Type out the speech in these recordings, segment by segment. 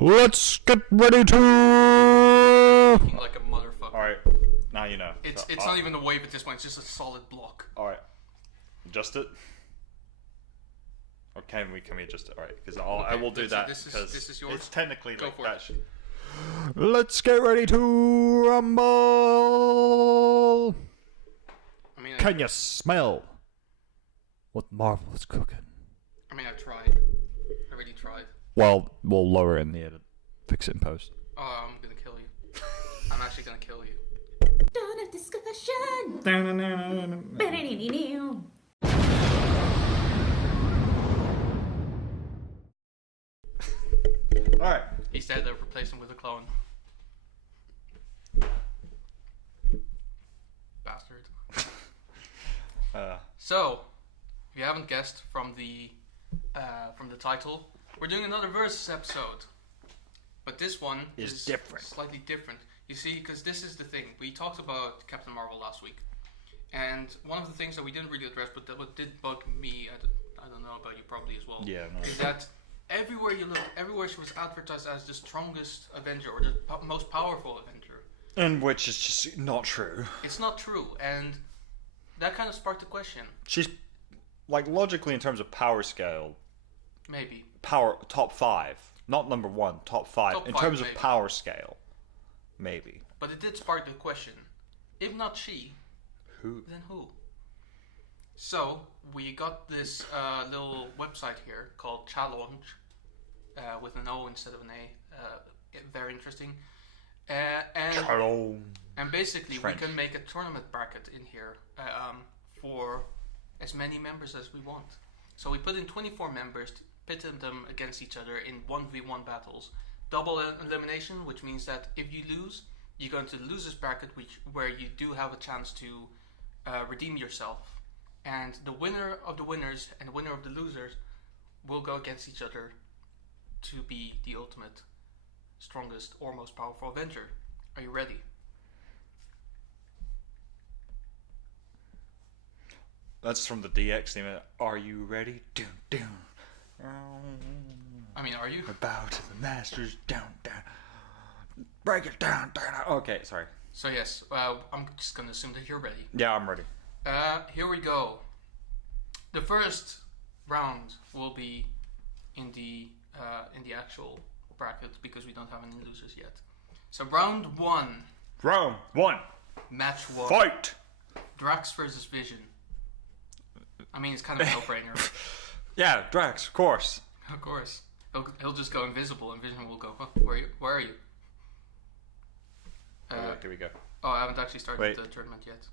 Let's get ready to. Like a motherfucker. Alright, now you know. It's not even a wave at this point, it's just a solid block. Alright. Adjust it. Or can we adjust it? Alright, because I will do that. This is yours. It's technically Go like for that. it. Let's get ready to rumble. Can you smell what Marvel is cooking? I mean, I tried. I really tried. Well, we'll lower it in the edit. Fix it in post. Oh, I'm gonna kill you. I'm actually gonna kill you. Dawn of discussion. Alright. He's dead, I've replaced him with a clone. Bastard. So, if you haven't guessed from the title, we're doing another Versus episode. But this one is different. Slightly different. You see, because this is the thing. We talked about Captain Marvel last week. And one of the things that we didn't really address, but that did bug me, I don't know about you probably as well, is that everywhere you look, everywhere she was advertised as the strongest Avenger or the most powerful Avenger. And which is just not true. It's not true, and that kind of sparked a question. She's, like, logically in terms of power scale, Maybe. power top 5. Not number 1, top 5. Top in 5 terms maybe. of power scale. Maybe. But it did spark the question. If not she, Who? then who? So, we got this little website here called Challenge, with an O instead of an A. Very interesting. And basically, French. we can make a tournament bracket in here for as many members as we want. So we put in 24 members, pitted them against each other in 1v1 battles. Double elimination, which means that if you lose, you go into the losers bracket, where you do have a chance to redeem yourself. And the winner of the winners and the winner of the losers will go against each other to be the ultimate, strongest, or most powerful Avenger. Are you ready? That's from the DX theme. Are you ready? Doom, doom. I mean, are you? Bow to the masters. Down, down. Break it down, down. Okay, sorry. So yes, I'm just gonna assume that you're ready. Yeah, I'm ready. Here we go. The first round will be in the actual bracket because we don't have any losers yet. So round 1. Round 1. Match 1. Fight. Drax versus Vision. I mean, it's kind of a no-brainer. Yeah, Drax, of course. Of course. He'll just go invisible and Vision will go, huh, where are you? Here we go. Oh, I haven't actually started Wait. the tournament yet.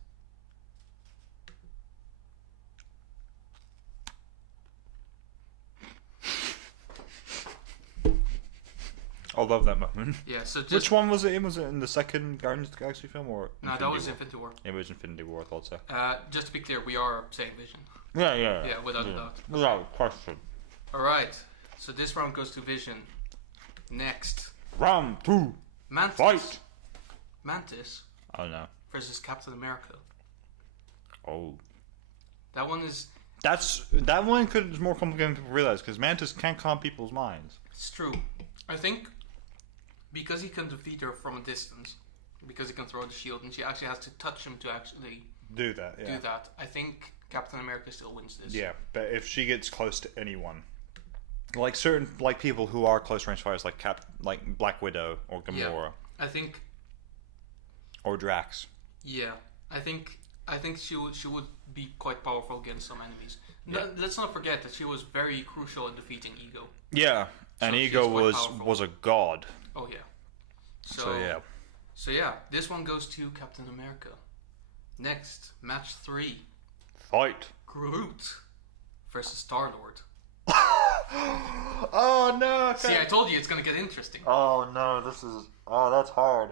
I love that moment. Yeah, so just... Which one was it in? Was it in the second Guardians of the Galaxy film or? No, that was Infinity War. It was Infinity War, I thought so. Just to be clear, we are saying Vision. Yeah, Without a doubt. Without question. Alright, so this round goes to Vision. Next, Round 2. Mantis. Fight. Mantis Oh no. versus Captain America. Oh. That one is... That one is more complicated than people realize because Mantis can't calm people's minds. It's true. I think because he can defeat her from a distance, because he can throw the shield, and she actually has to touch him to actually Do that, yeah. do that, I think Captain America still wins this. Yeah, but if she gets close to anyone, like certain people who are close range fighters, like Black Widow or Gamora, Yeah, I think. or Drax. Yeah, I think she would be quite powerful against some enemies. Yeah. Let's not forget that she was very crucial in defeating Ego. Yeah, and So Ego she's quite was powerful. a god. Oh yeah. So yeah, this one goes to Captain America. Next, match 3. Fight. Groot versus Star-Lord. Oh no! See, I told you it's gonna get interesting. Oh no! That's hard.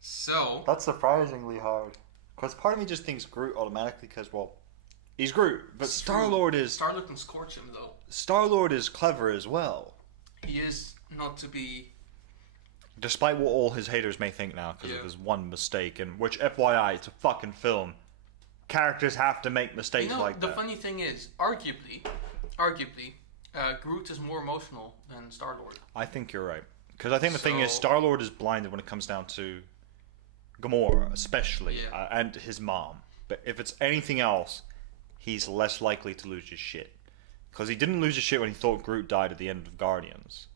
So, That's surprisingly hard. Because part of me just thinks Groot automatically because, well, he's Groot. But Star-Lord is can scorch him though. Star-Lord is clever as well. He is not to be... Despite what all his haters may think now because Yeah. of his one mistake, and which, FYI, it's a fucking film. Characters have to make mistakes like the that. funny thing is, arguably, Groot is more emotional than Star-Lord. I think you're right. Because I think the thing is, Star-Lord is blinded when it comes down to Gamora, especially, and his mom. But if it's anything else, he's less likely to lose his shit. Because he didn't lose his shit when he thought Groot died at the end of Guardians.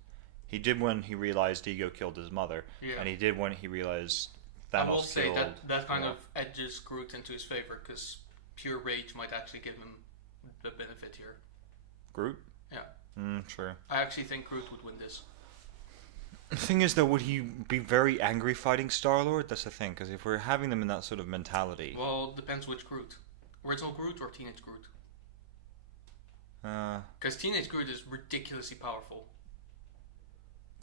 He did when he realized Ego killed his mother, and he did when he realized Thanos killed. I will say that kind of edges Groot into his favor, because pure rage might actually give him the benefit here. Groot? Yeah. Sure. I actually think Groot would win this. The thing is, though, would he be very angry fighting Star-Lord? That's the thing, because if we're having them in that sort of mentality... Well, depends which Groot. Original Groot or Teenage Groot? Because Teenage Groot is ridiculously powerful.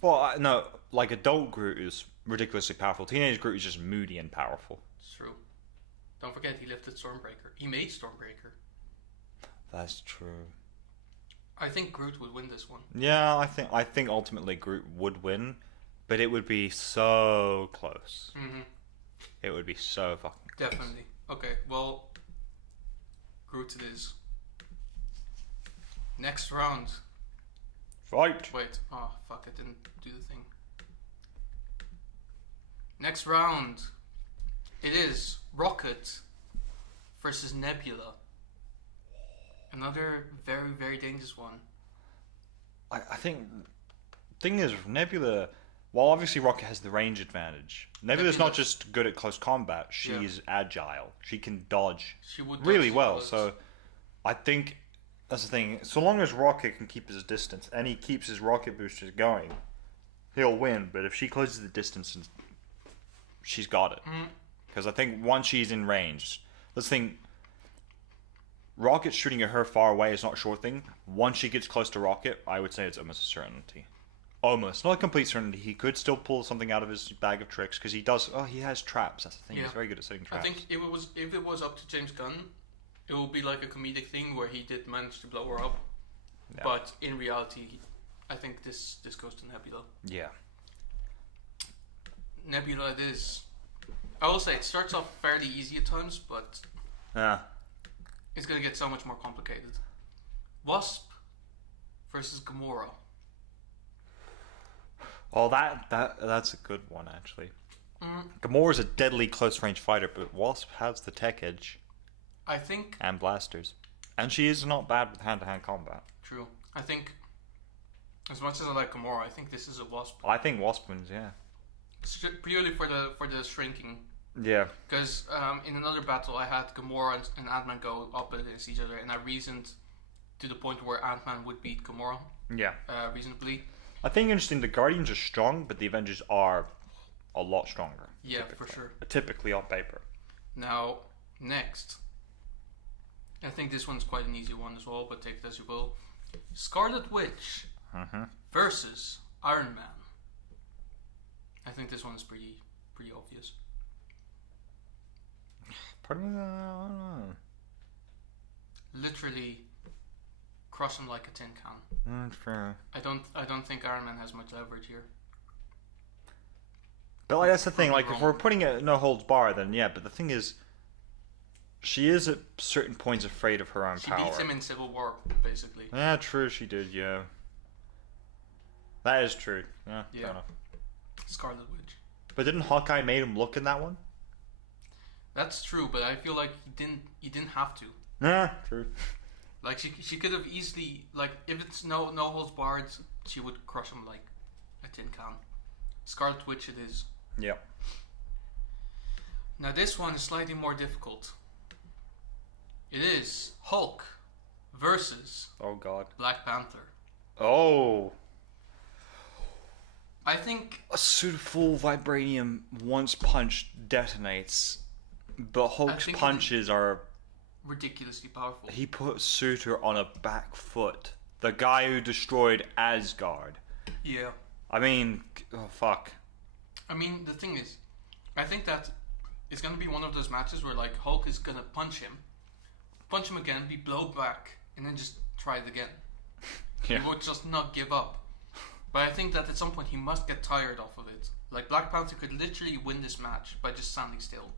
Well, no, like adult Groot is ridiculously powerful. Teenage Groot is just moody and powerful. It's true. Don't forget, he lifted Stormbreaker. He made Stormbreaker. That's true. I think Groot would win this one. Yeah, I think ultimately Groot would win, but it would be so close. Mm-hmm. It would be so fucking close. Definitely. Okay, well, Groot it is. Next round. Fight! Wait, oh fuck, I didn't do the thing. Next round. It is Rocket versus Nebula. Another very, very dangerous one. I think thing is, Nebula, while obviously Rocket has the range advantage, Nebula's not just good at close combat, she's agile. She can dodge really well. So I think that's the thing. So long as Rocket can keep his distance and he keeps his rocket boosters going, he'll win. But if she closes the distance, she's got it. Because I think once she's in range, let's think. Rocket shooting at her far away is not a sure thing. Once she gets close to Rocket, I would say it's almost a certainty. Almost. Not a complete certainty. He could still pull something out of his bag of tricks, because he does... Oh, he has traps. That's the thing. Yeah. He's very good at setting traps. I think if it was up to James Gunn, it would be like a comedic thing where he did manage to blow her up. Yeah. But in reality, I think this goes to Nebula. Yeah. Nebula it is. I will say, it starts off fairly easy at times, but... Yeah. It's going to get so much more complicated. Wasp versus Gamora. Oh, that's a good one, actually. Gamora's a deadly close-range fighter, but Wasp has the tech edge. I think... And blasters. And she is not bad with hand-to-hand combat. True. I think, as much as I like Gamora, I think this is a Wasp. I think Wasp wins, yeah. Purely for the shrinking. Yeah. Because in another battle, I had Gamora and Ant-Man go up against each other, and I reasoned to the point where Ant-Man would beat Gamora. Yeah. Reasonably. I think interesting, the Guardians are strong, but the Avengers are a lot stronger. Yeah, for sure. Typically on paper. Now, next. I think this one's quite an easy one as well, but take it as you will. Scarlet Witch versus Iron Man. I think this one's pretty obvious. Pardon me? I don't know. Literally crush him like a tin can. That's fair. I don't think Iron Man has much leverage here. But like, that's the thing. Like, if we're putting it no holds bar, then yeah. But the thing is, she is at certain points afraid of her own power. She beats him in Civil War, basically. Yeah, true. She did. Yeah. That is true. Yeah. Fair enough. Scarlet Witch. But didn't Hawkeye made him look in that one? That's true, but I feel like he didn't have to. Yeah, true. Like she could have easily, like, if it's no holds barred, she would crush him like a tin can. Scarlet Witch it is. Yeah. Now this one is slightly more difficult. It is Hulk versus Black Panther. Oh. I think a suit of full vibranium once punched detonates, but Hulk's punches are ridiculously powerful. He put Suter on a back foot. The guy who destroyed Asgard. Yeah. I mean, oh fuck. I mean, the thing is, I think that it's gonna be one of those matches where like Hulk is gonna punch him again, be blown back, and then just try it again. Yeah. He would just not give up. But I think that at some point he must get tired off of it. Like Black Panther could literally win this match by just standing still.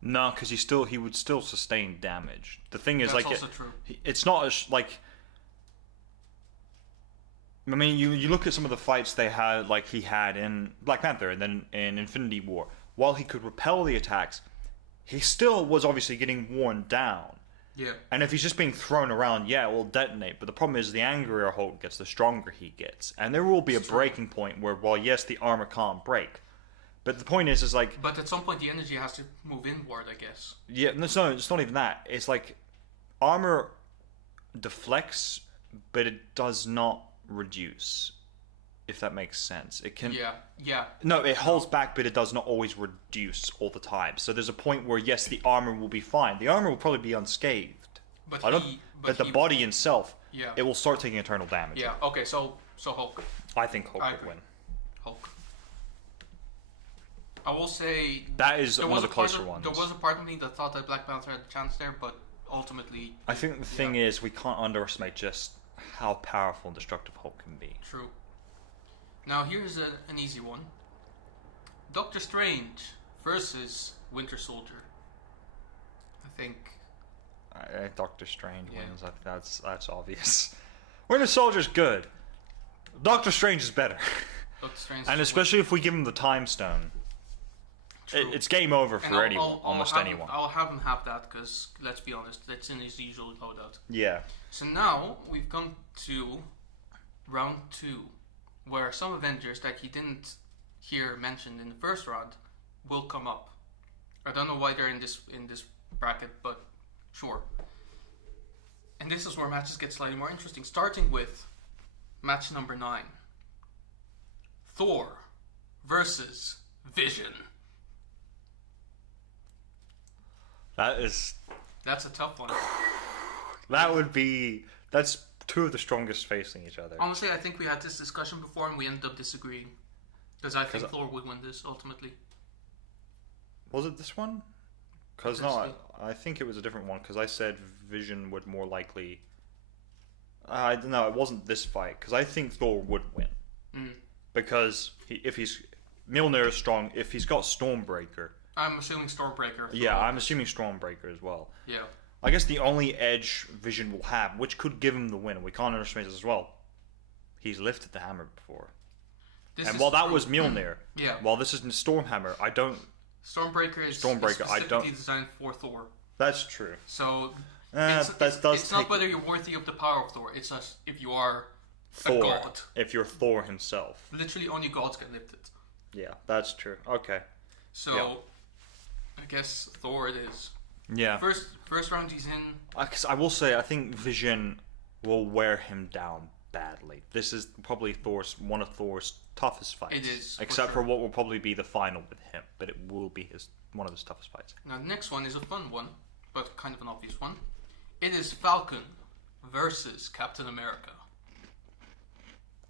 No, because he would still sustain damage. The thing is, that's like, also true. It's not like I mean, you look at some of the fights they had, like he had in Black Panther and then in Infinity War. While he could repel the attacks, he still was obviously getting worn down. Yeah. And if he's just being thrown around, yeah, it will detonate. But the problem is, the angrier Hulk gets, the stronger he gets. And there will be a breaking point where, well, yes, the armor can't break. But the point is like... But at some point, the energy has to move inward, I guess. Yeah, no, it's not even that. It's like, armor deflects, but it does not reduce. If that makes sense. It can... Yeah. No, it holds back, but it does not always reduce all the time. So there's a point where, yes, the armor will be fine. The armor will probably be unscathed. But the body itself, yeah, it will start taking eternal damage. Yeah, okay, so Hulk. I think Hulk would win. Hulk. I will say... That is one of the closer ones. There was a part of me that thought that Black Panther had a chance there, but ultimately... I think the thing is, we can't underestimate just how powerful and destructive Hulk can be. True. Now here's an easy one. Doctor Strange versus Winter Soldier. I think Doctor Strange wins. I think that's obvious. Winter Soldier's good. Doctor Strange is better. Doctor Strange and especially if we give him the Time Stone. It's game over for anyone, almost anyone. I'll have him have that because, let's be honest, that's in his usual loadout. Yeah. So now we've come to round 2. Where some Avengers that he didn't hear mentioned in the first round will come up. I don't know why they're in this bracket, but sure. And this is where matches get slightly more interesting. Starting with match number 9. Thor versus Vision. That's a tough one. That's two of the strongest facing each other. Honestly, I think we had this discussion before and we ended up disagreeing. Because I think Thor would win this, ultimately. Was it this one? Because no, I think it was a different one. Because I said Vision would more likely... No, it wasn't this fight. Because I think Thor would win. Because if he's... Mjolnir is strong. If he's got Stormbreaker... I'm assuming Stormbreaker. Yeah, I'm assuming Stormbreaker as well. Yeah. I guess the only edge Vision will have, which could give him the win, and we can't underestimate this as well, he's lifted the hammer before. While that was Mjolnir, while this isn't Stormhammer, I don't... Stormbreaker is specifically designed for Thor. That's true. So, it's not whether you're worthy of the power of Thor, it's just if you are Thor, a god. If you're Thor himself. Literally only gods can lift it. Yeah, that's true. Okay. So, I guess Thor it is. Yeah. First round he's in. Because I will say, I think Vision will wear him down badly. This is probably one of Thor's toughest fights. It is. Except for what will probably be the final with him, but it will be one of his toughest fights. Now the next one is a fun one, but kind of an obvious one. It is Falcon versus Captain America.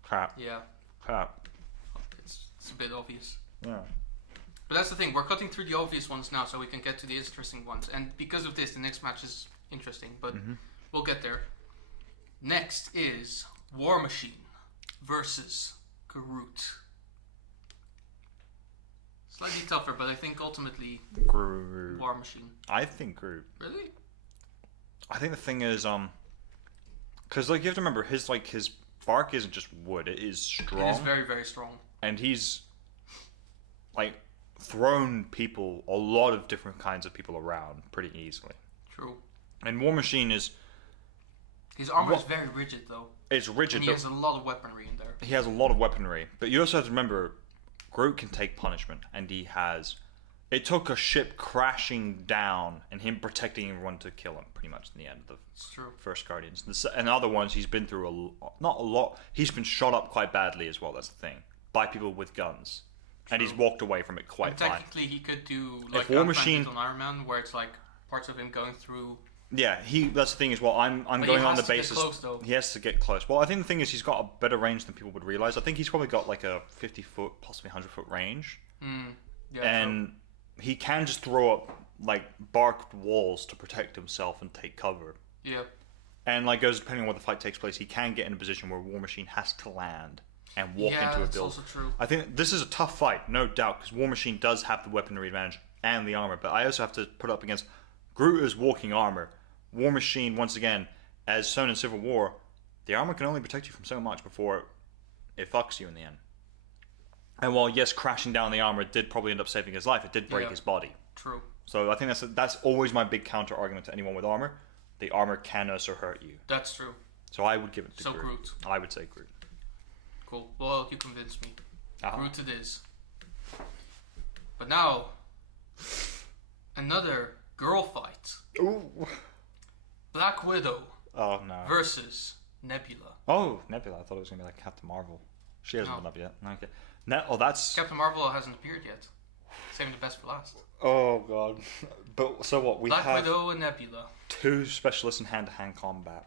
Crap. Yeah. Crap. It's a bit obvious. Yeah. But that's the thing, we're cutting through the obvious ones now so we can get to the interesting ones. And because of this, the next match is interesting, but we'll get there. Next is War Machine versus Groot. Slightly tougher, but I think ultimately Groot. War Machine. I think Groot. Really? I think the thing is, because like you have to remember, his bark isn't just wood; it is strong. It is very, very strong. And he's like thrown a lot of different kinds of people around pretty easily. True. And War Machine is... His armor is very rigid, though. It's rigid. And he has a lot of weaponry in there. He has a lot of weaponry. But you also have to remember, Groot can take punishment. And he has... It took a ship crashing down and him protecting everyone to kill him, pretty much, in the end of the first Guardians. And other ones, he's been through not a lot. He's been shot up quite badly as well, that's the thing. By people with guns. True. And he's walked away from it quite fine. Technically, he could do like War Machine on Iron Man, where it's like parts of him going through. Yeah, that's the thing as well. I'm going on the basis he has to get close. Well, I think the thing is he's got a better range than people would realize. I think he's probably got like a 50-foot, possibly 100-foot range. And he can just throw up like barked walls to protect himself and take cover. Yeah. And like depending on where the fight takes place, he can get in a position where War Machine has to land and walk into a building. That's also true. I think this is a tough fight, no doubt, because War Machine does have the weaponry advantage and the armor, but I also have to put up against Groot as walking armor. War Machine, once again, as shown in Civil War, the armor can only protect you from so much before it fucks you in the end. And while yes, crashing down the armor did probably end up saving his life, it did break his body. True. So I think that's always my big counter argument to anyone with armor. The armor can also hurt you. That's true. So I would give it to Groot. Groot. I would say Groot. Cool. Well, you convinced me. Uh-huh. Groot it is. But now, another girl fight. Ooh. Black Widow. Oh no. Versus Nebula. Oh, Nebula. I thought it was gonna be like Captain Marvel. She hasn't been up yet. Okay. That's Captain Marvel hasn't appeared yet. Saving the best for last. Oh god. But so what? We Black have Widow and Nebula. 2 specialists in hand-to-hand combat.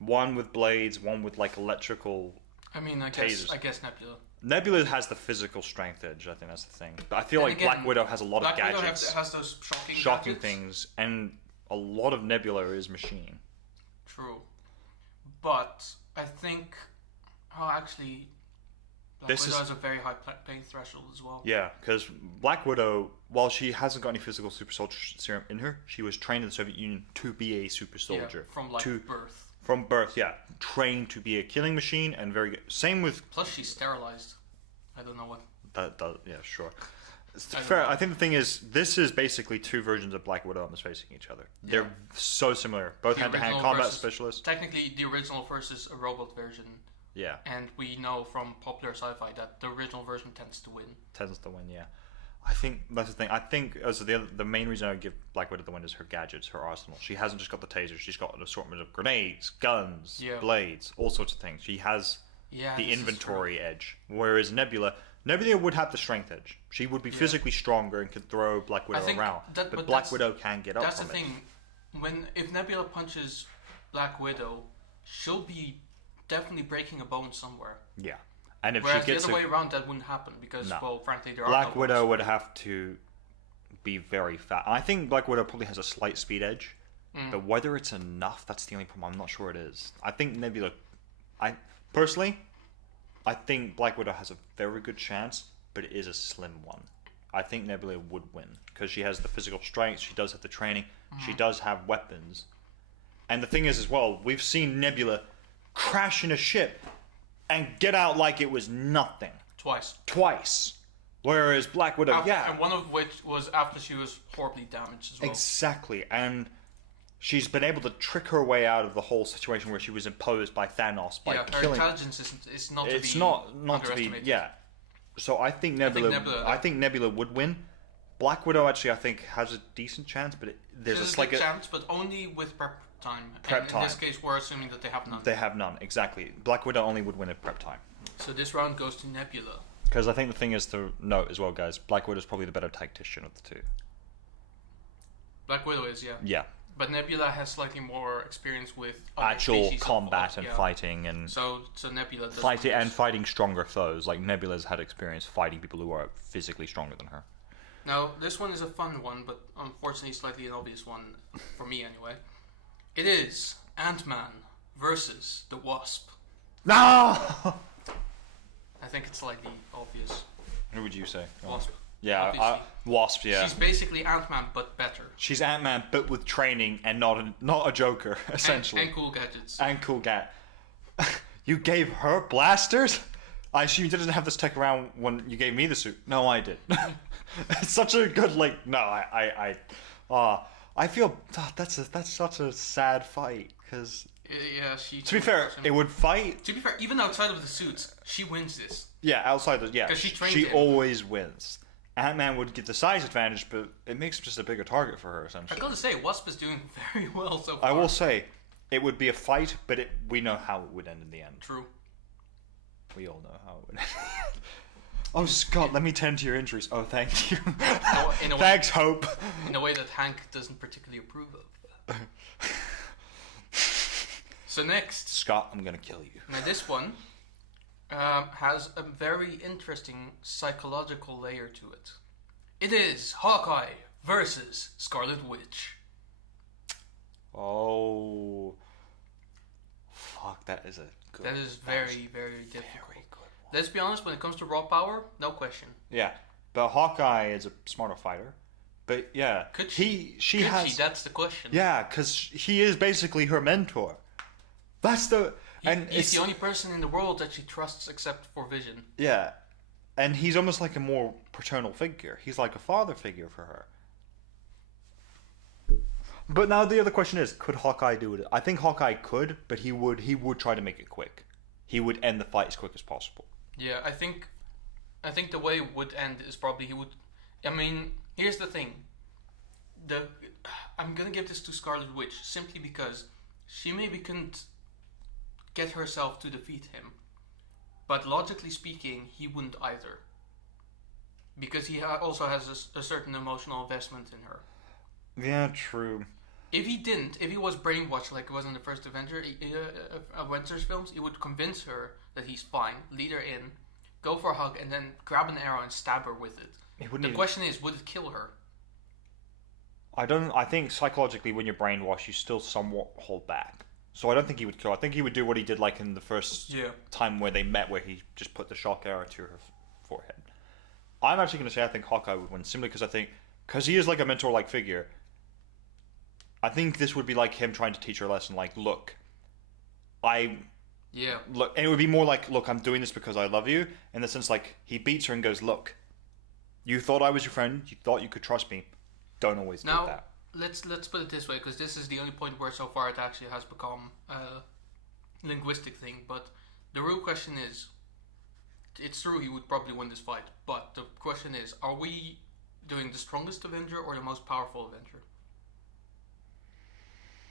One with blades, one with like electrical. I mean, I tasers. guess Nebula. Nebula has the physical strength edge. I think that's the thing. But I feel like Black Widow has a lot of gadgets. Black Widow has those shocking gadgets. things, and a lot of Nebula is machine. True, but I think, actually, Black Widow has a very high pain threshold as well. Yeah, because Black Widow, while she hasn't got any physical super soldier serum in her, she was trained in the Soviet Union to be a super soldier. Yeah, from birth. From birth, yeah, trained to be a killing machine and very good. Same with. Plus, she's sterilized. I don't know what. That does, yeah, sure. Fair. I think the thing is, this is basically 2 versions of Black Widow almost facing each other. Yeah. They're so similar. Both hand-to-hand combat specialists. Technically, the original versus a robot version. Yeah. And we know from popular sci-fi that the original version tends to win. Yeah. I think that's the thing. I think also the main reason I would give Black Widow the win is her gadgets, her arsenal. She hasn't just got the taser. She's got an assortment of grenades, guns, blades, all sorts of things. She has the inventory edge. Whereas Nebula would have the strength edge. She would be physically stronger and could throw Black Widow around. But Black Widow can get up from it. That's the thing. If Nebula punches Black Widow, she'll be definitely breaking a bone somewhere. Yeah. And if whereas she gets the other way around, that wouldn't happen because, well, frankly, there are Black Widow would have to be very fast. I think Black Widow probably has a slight speed edge, but whether it's enough, that's the only problem. I'm not sure it is. I think Nebula. Personally, I think Black Widow has a very good chance, but it is a slim one. I think Nebula would win because she has the physical strength. She does have the training. She does have weapons, and the thing is as well, we've seen Nebula crash in a ship and get out like it was nothing. Twice. Whereas Black Widow, and one of which was after she was horribly damaged as well. Exactly, and she's been able to trick her way out of the whole situation where she was imposed by Thanos by killing. Her intelligence is not it's to be not to be, So I think Nebula would win. Black Widow actually I think has a decent chance, but there's a slight chance, but only with prep time. In this case, we're assuming that they have none. They have none, exactly. Black Widow only would win at prep time. So this round goes to Nebula. Because I think the thing is to note as well, guys, Black Widow is probably the better tactician of the 2. Black Widow is, yeah. Yeah. But Nebula has slightly more experience with actual combat and fighting, and so Nebula fighting stronger foes. Like Nebula's had experience fighting people who are physically stronger than her. Now this one is a fun one, but unfortunately slightly an obvious one for me anyway. It is Ant-Man versus the Wasp. No. I think it's slightly obvious. Who would you say? Wasp. Yeah, Wasp. Yeah. She's basically Ant-Man, but better. She's Ant-Man, but with training and not a Joker, essentially. And cool gadgets. And cool You gave her blasters? I assume you didn't have this tech around when you gave me the suit. No, I did. It's such a good I feel that's such a sad fight because. Yeah, she. To be fair, it would fight. To be fair, even outside of the suits, she wins this. Yeah, outside the because she always wins. Ant-Man would get the size advantage, but it makes him just a bigger target for her, essentially. I gotta say, Wasp is doing very well so far. I will say, it would be a fight, but we know how it would end in the end. True. We all know how it would end. Oh, Scott, let me tend to your injuries. Oh, thank you. Thanks, Hope. In a way that Hank doesn't particularly approve of. So next... Scott, I'm gonna kill you. Now this one has a very interesting psychological layer to it. It is Hawkeye versus Scarlet Witch. Oh... Fuck, that is a good... That is very, very difficult. Very good one. Let's be honest, when it comes to raw power, no question. Yeah, but Hawkeye is a smarter fighter. But yeah, could she? She has. That's the question. Yeah, because he is basically her mentor. That's the. He's the only person in the world that she trusts except for Vision. Yeah. And he's almost like a more paternal figure. He's like a father figure for her. But now the other question is, could Hawkeye do it? I think Hawkeye could, but he would try to make it quick. He would end the fight as quick as possible. Yeah, I think the way it would end is probably he would. I mean, here's the thing. I'm gonna give this to Scarlet Witch simply because she maybe couldn't get herself to defeat him, but logically speaking, he wouldn't either. Because he also has a certain emotional investment in her. Yeah, true. If he was brainwashed like it was in the first Avengers films, he would convince her that he's fine, lead her in, go for a hug, and then grab an arrow and stab her with it. The question is, would it kill her? I think psychologically when you're brainwashed, you still somewhat hold back. So I don't think he would kill. I think he would do what he did like in the first time where they met, where he just put the shock arrow to her forehead. I'm actually going to say I think Hawkeye would win, simply because he is like a mentor-like figure. I think this would be like him trying to teach her a lesson, like, look, and it would be more like, look, I'm doing this because I love you, in the sense like, he beats her and goes, look, you thought I was your friend, you thought you could trust me, don't always do that. Let's put it this way, because this is the only point where so far it actually has become a linguistic thing, but the real question is, it's true he would probably win this fight, but the question is, are we doing the strongest Avenger or the most powerful Avenger?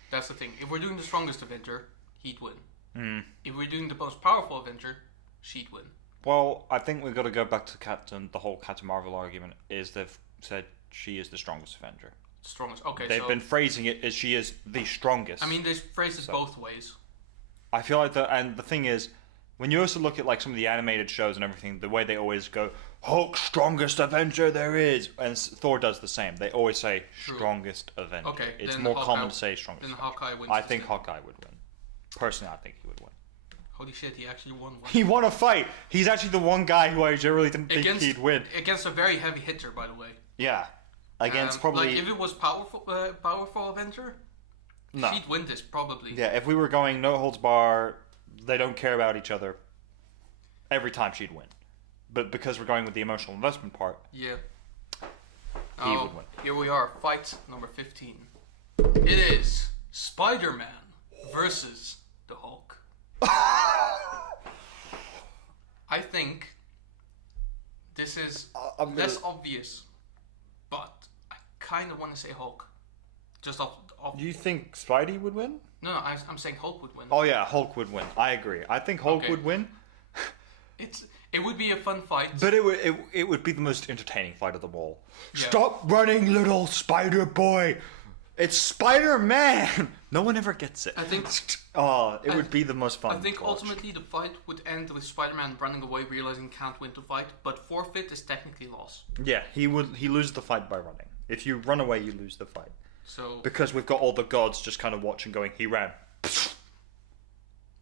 That's the thing. If we're doing the strongest Avenger, he'd win. If we're doing the most powerful Avenger, she'd win. Well, I think we've got to go back to the whole Captain Marvel argument, is they've said she is the strongest Avenger. Strongest, okay. They've been phrasing it as she is the strongest. I mean, they phrased it both ways. I feel like and the thing is, when you also look at like some of the animated shows and everything, the way they always go, Hulk, strongest Avenger there is, and Thor does the same. They always say strongest Avenger. Okay, it's more common to say strongest. Then Hawkeye wins. I think Hawkeye would win. Personally, I think he would win. Holy shit, he actually won one. He won a fight. He's actually the one guy who I generally didn't think he'd win. Against a very heavy hitter, by the way. Yeah. Against probably... Like, if it was powerful Avenger, she'd win this, probably. Yeah, if we were going no holds bar, they don't care about each other, every time she'd win. But because we're going with the emotional investment part, he would win. Here we are, fight number 15. It is Spider-Man versus the Hulk. I think this is less obvious, but I kind of want to say Hulk. Just off. You think Spidey would win? No, I'm saying Hulk would win. Oh yeah, Hulk would win. I agree. I think Hulk would win. It would be a fun fight. But it would be the most entertaining fight of them all. Yeah. Stop running, little Spider Boy! It's Spider-Man! No one ever gets it. I think... it would be the most fun. I think ultimately the fight would end with Spider-Man running away, realizing he can't win the fight, but forfeit is technically loss. Yeah, he loses the fight by running. If you run away, you lose the fight. So... Because we've got all the gods just kind of watching going, he ran.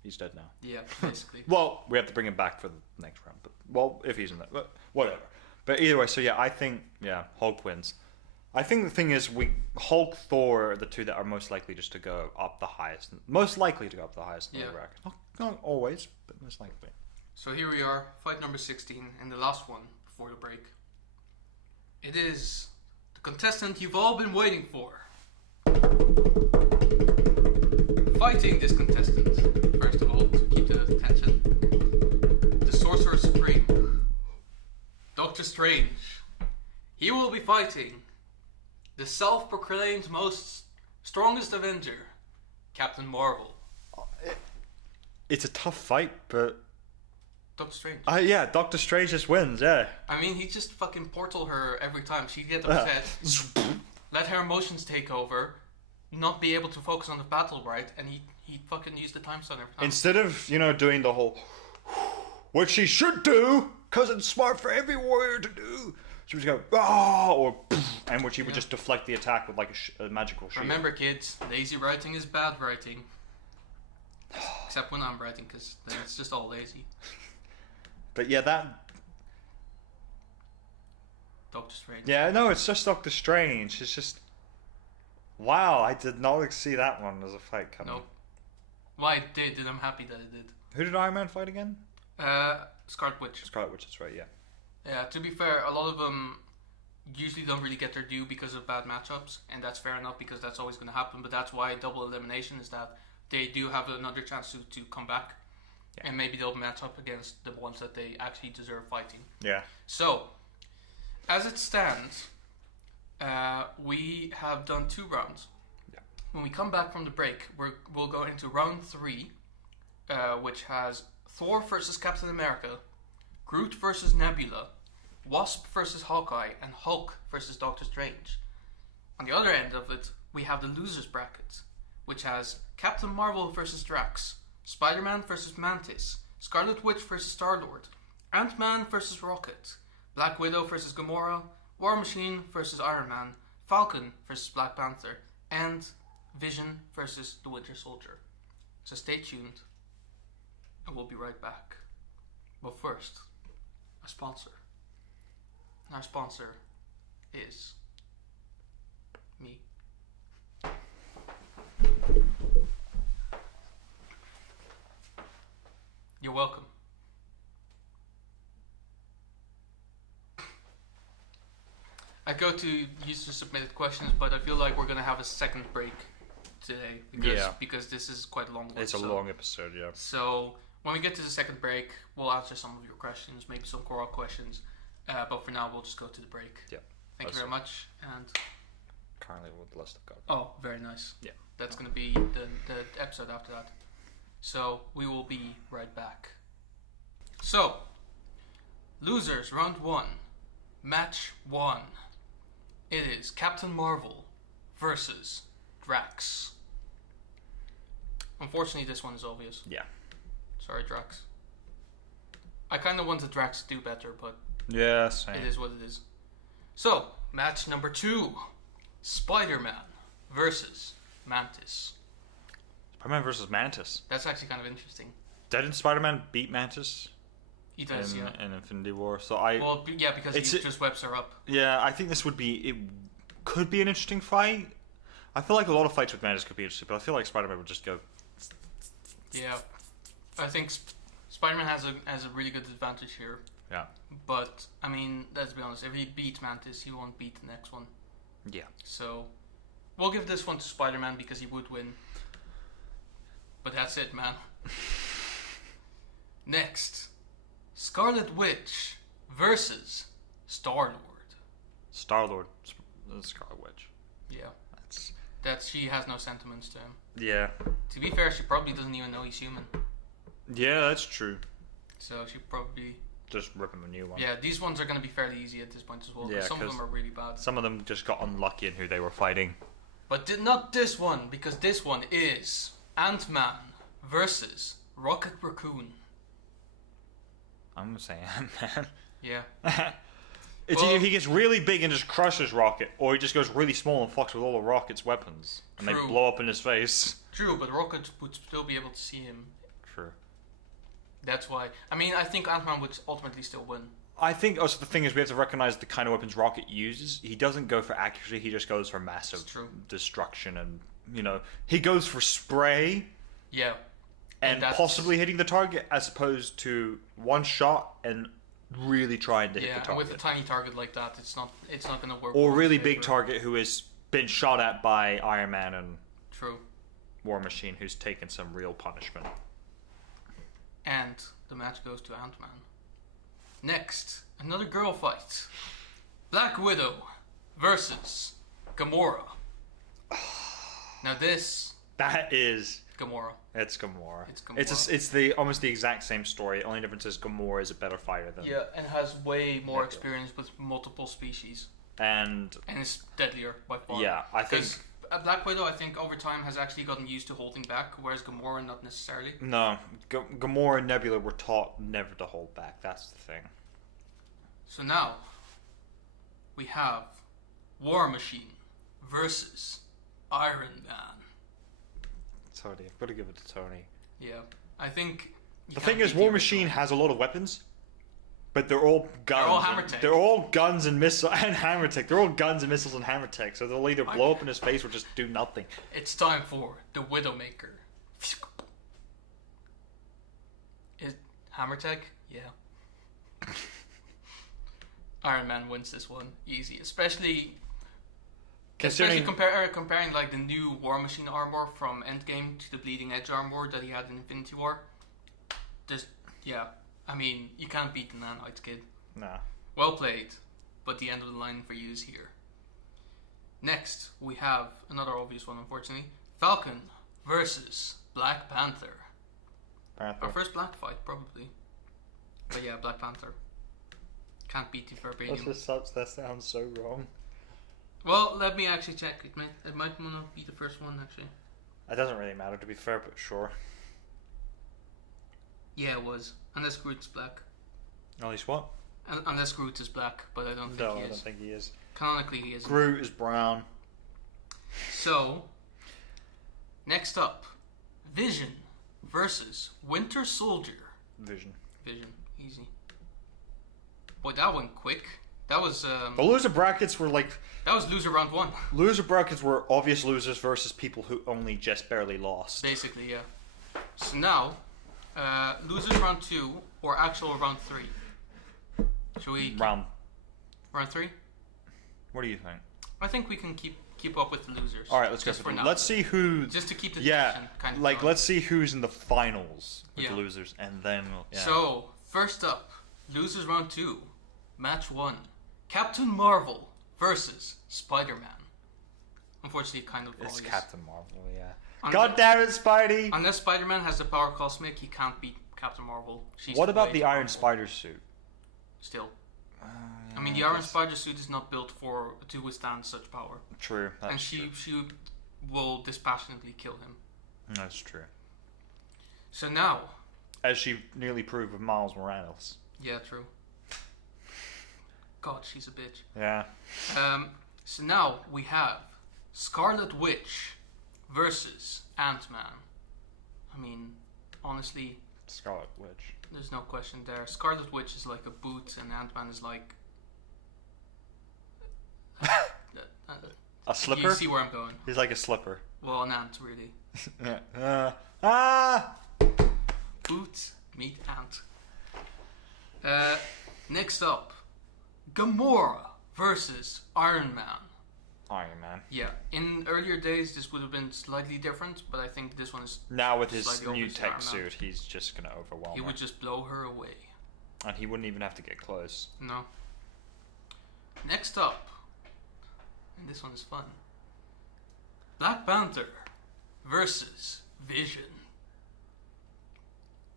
He's dead now. Yeah, basically. Well, we have to bring him back for the next round. But well, if he's in that, but whatever. But either way, so yeah, I think Hulk wins. I think the thing is, Hulk, Thor are the two that are most likely just to go up the highest. Most likely to go up the highest in the bracket. Not always, but most likely. So here we are, fight number 16, and the last one before the break. It is the contestant you've all been waiting for. Fighting this contestant, first of all, to keep the tension, the Sorcerer Supreme, Doctor Strange. He will be fighting the self-proclaimed strongest Avenger, Captain Marvel. It's a tough fight, but... Doctor Strange. Yeah, Doctor Strange just wins, yeah. I mean, he just fucking portal her every time. She'd get upset, let her emotions take over, not be able to focus on the battle right, and he'd fucking use the time stone every time. Instead of, doing the whole... What she should do, because it's smart for every warrior to do... She would go, or and which he would just deflect the attack with like a magical shield. Remember, kids, lazy writing is bad writing. Except when I'm writing, because then it's just all lazy. But yeah, that... Doctor Strange. Yeah, no, it's just Doctor Strange. It's just... Wow, I did not see that one as a fight coming. Nope. Well, I did, and I'm happy that it did. Who did Iron Man fight again? Scarlet Witch. Scarlet Witch, that's right, yeah. Yeah, to be fair, a lot of them usually don't really get their due because of bad matchups, and that's fair enough because that's always going to happen, but that's why double elimination is that they do have another chance to come back, and maybe they'll match up against the ones that they actually deserve fighting. Yeah. So, as it stands, we have done 2 rounds. Yeah. When we come back from the break, we'll go into round 3, which has Thor versus Captain America, Groot versus Nebula, Wasp versus Hawkeye, and Hulk versus Doctor Strange. On the other end of it, we have the losers bracket, which has Captain Marvel versus Drax, Spider-Man versus Mantis, Scarlet Witch versus Star-Lord, Ant-Man versus Rocket, Black Widow versus Gamora, War Machine versus Iron Man, Falcon versus Black Panther, and Vision versus the Winter Soldier. So stay tuned, and we'll be right back. But first, a sponsor. Our sponsor is me. You're welcome. I go to user submitted questions, but I feel like we're gonna have a second break today because this is quite a long one. It's a long episode, yeah. So when we get to the second break, we'll answer some of your questions, maybe some Korok questions. But for now, we'll just go to the break. Yeah. Thank you very much. And currently with the list I've got. Oh, very nice. Yeah. That's going to be the episode after that. So we will be right back. So, losers, round 1. Match 1. It is Captain Marvel versus Drax. Unfortunately, this one is obvious. Yeah. Sorry, Drax. I kind of wanted Drax to do better, but yeah, same. It is what it is. So, match number 2. Spider-Man versus Mantis. Spider-Man versus Mantis. That's actually kind of interesting. Didn't Spider-Man beat Mantis? He does, yeah. In Infinity War. So yeah, because he just webs her up. Yeah, I think this would be... It could be an interesting fight. I feel like a lot of fights with Mantis could be interesting, but I feel like Spider-Man would just go... Yeah. I think Spider-Man has a really good advantage here. Yeah. But, I mean, let's be honest, if he beats Mantis, he won't beat the next one. Yeah. So, we'll give this one to Spider-Man because he would win. But that's it, man. Next, Scarlet Witch versus Star-Lord. Star-Lord. Scarlet Witch. Yeah. She has no sentiments to him. Yeah. To be fair, she probably doesn't even know he's human. Yeah, that's true. So she probably... Just rip him a new one. Yeah, these ones are going to be fairly easy at this point as well. Yeah, some of them are really bad. Some of them just got unlucky in who they were fighting. But not this one, because this one is Ant-Man versus Rocket Raccoon. I'm going to say Ant-Man. Yeah. It's either he gets really big and just crushes Rocket, or he just goes really small and fucks with all of Rocket's weapons. And True. they blow up in his face. True, but Rocket would still be able to see him. True. That's why. I mean, I think Ant-Man would ultimately still win. I think also the thing is we have to recognize the kind of weapons Rocket uses. He doesn't go for accuracy, he just goes for massive destruction and, he goes for spray. Yeah. And possibly hitting the target as opposed to one shot and really trying to hit the target. Yeah, with a tiny target like that, it's not going to work. Or a really big target who has been shot at by Iron Man and War Machine, who's taken some real punishment. And the match goes to Ant-Man. Next, another girl fight. Black Widow versus Gamora. Now this... That is... Gamora. It's Gamora. It's Gamora. It's almost the exact same story. The only difference is Gamora is a better fighter than... Yeah, and has way more experience with multiple species. And is deadlier by far. Yeah, I think... Black Widow, I think, over time has actually gotten used to holding back, whereas Gamora not necessarily. No, Gamora and Nebula were taught never to hold back. That's the thing. So now, we have War Machine versus Iron Man. Tony, I've got to give it to Tony. Yeah, I think... The thing is, War Machine has a lot of weapons, but they're all guns. They're all hammer tech. They're all guns and missiles and hammer tech. They're all guns and missiles and hammer tech. So they'll either blow up in his face or just do nothing. It's time for the Widowmaker. Hammer tech? Yeah. Iron Man wins this one easy, especially comparing like the new War Machine armor from Endgame to the Bleeding Edge armor that he had in Infinity War. I mean, you can't beat the nanites, kid. Nah. Well played, but the end of the line for you is here. Next, we have another obvious one, unfortunately. Falcon versus Black Panther. Our first black fight, probably. But yeah, Black Panther. Can't beat the Vibranium. That sounds so wrong. Well, let me actually check. It might not be the first one, actually. It doesn't really matter, to be fair, but sure. Yeah, it was. Unless Groot's black. At least what? Unless Groot is black, but I don't think he is. No, I don't think he is. Canonically, he isn't. Groot is brown. So, next up, Vision versus Winter Soldier. Vision, easy. Boy, that went quick. That was. The loser brackets were like. That was loser round 1. Loser brackets were obvious losers versus people who only just barely lost. Basically, yeah. So now, losers round 2 or actual round 3? Should we round 3? What do you think? I think we can keep up with the losers. All right, let's go for now. Let's see who. Just to keep the tension kind of like going. Let's see who's in the finals with the losers, and then we'll, So first up, losers round 2, match 1, Captain Marvel versus Spider-Man. Unfortunately, kind of. It's Captain Marvel, yeah. God damn it, Spidey! Unless Spider-Man has the power cosmic, he can't beat Captain Marvel. What about the Iron Spider suit? Still. I mean, the Iron Spider suit is not built to withstand such power. True. And she will dispassionately kill him. That's true. So now... As she nearly proved with Miles Morales. Yeah, true. God, she's a bitch. Yeah. So now we have Scarlet Witch versus Ant-Man. I mean, honestly... Scarlet Witch. There's no question there. Scarlet Witch is like a boot, and Ant-Man is like... a slipper? You see where I'm going. He's like a slipper. Well, an ant, really. Boot meet ant. Next up, Gamora versus Iron Man. Iron Man. Yeah, in earlier days this would have been slightly different, but I think this one is... Now with his new tech suit, he's just going to overwhelm her. He would just blow her away. And he wouldn't even have to get close. No. Next up, and this one is fun, Black Panther versus Vision.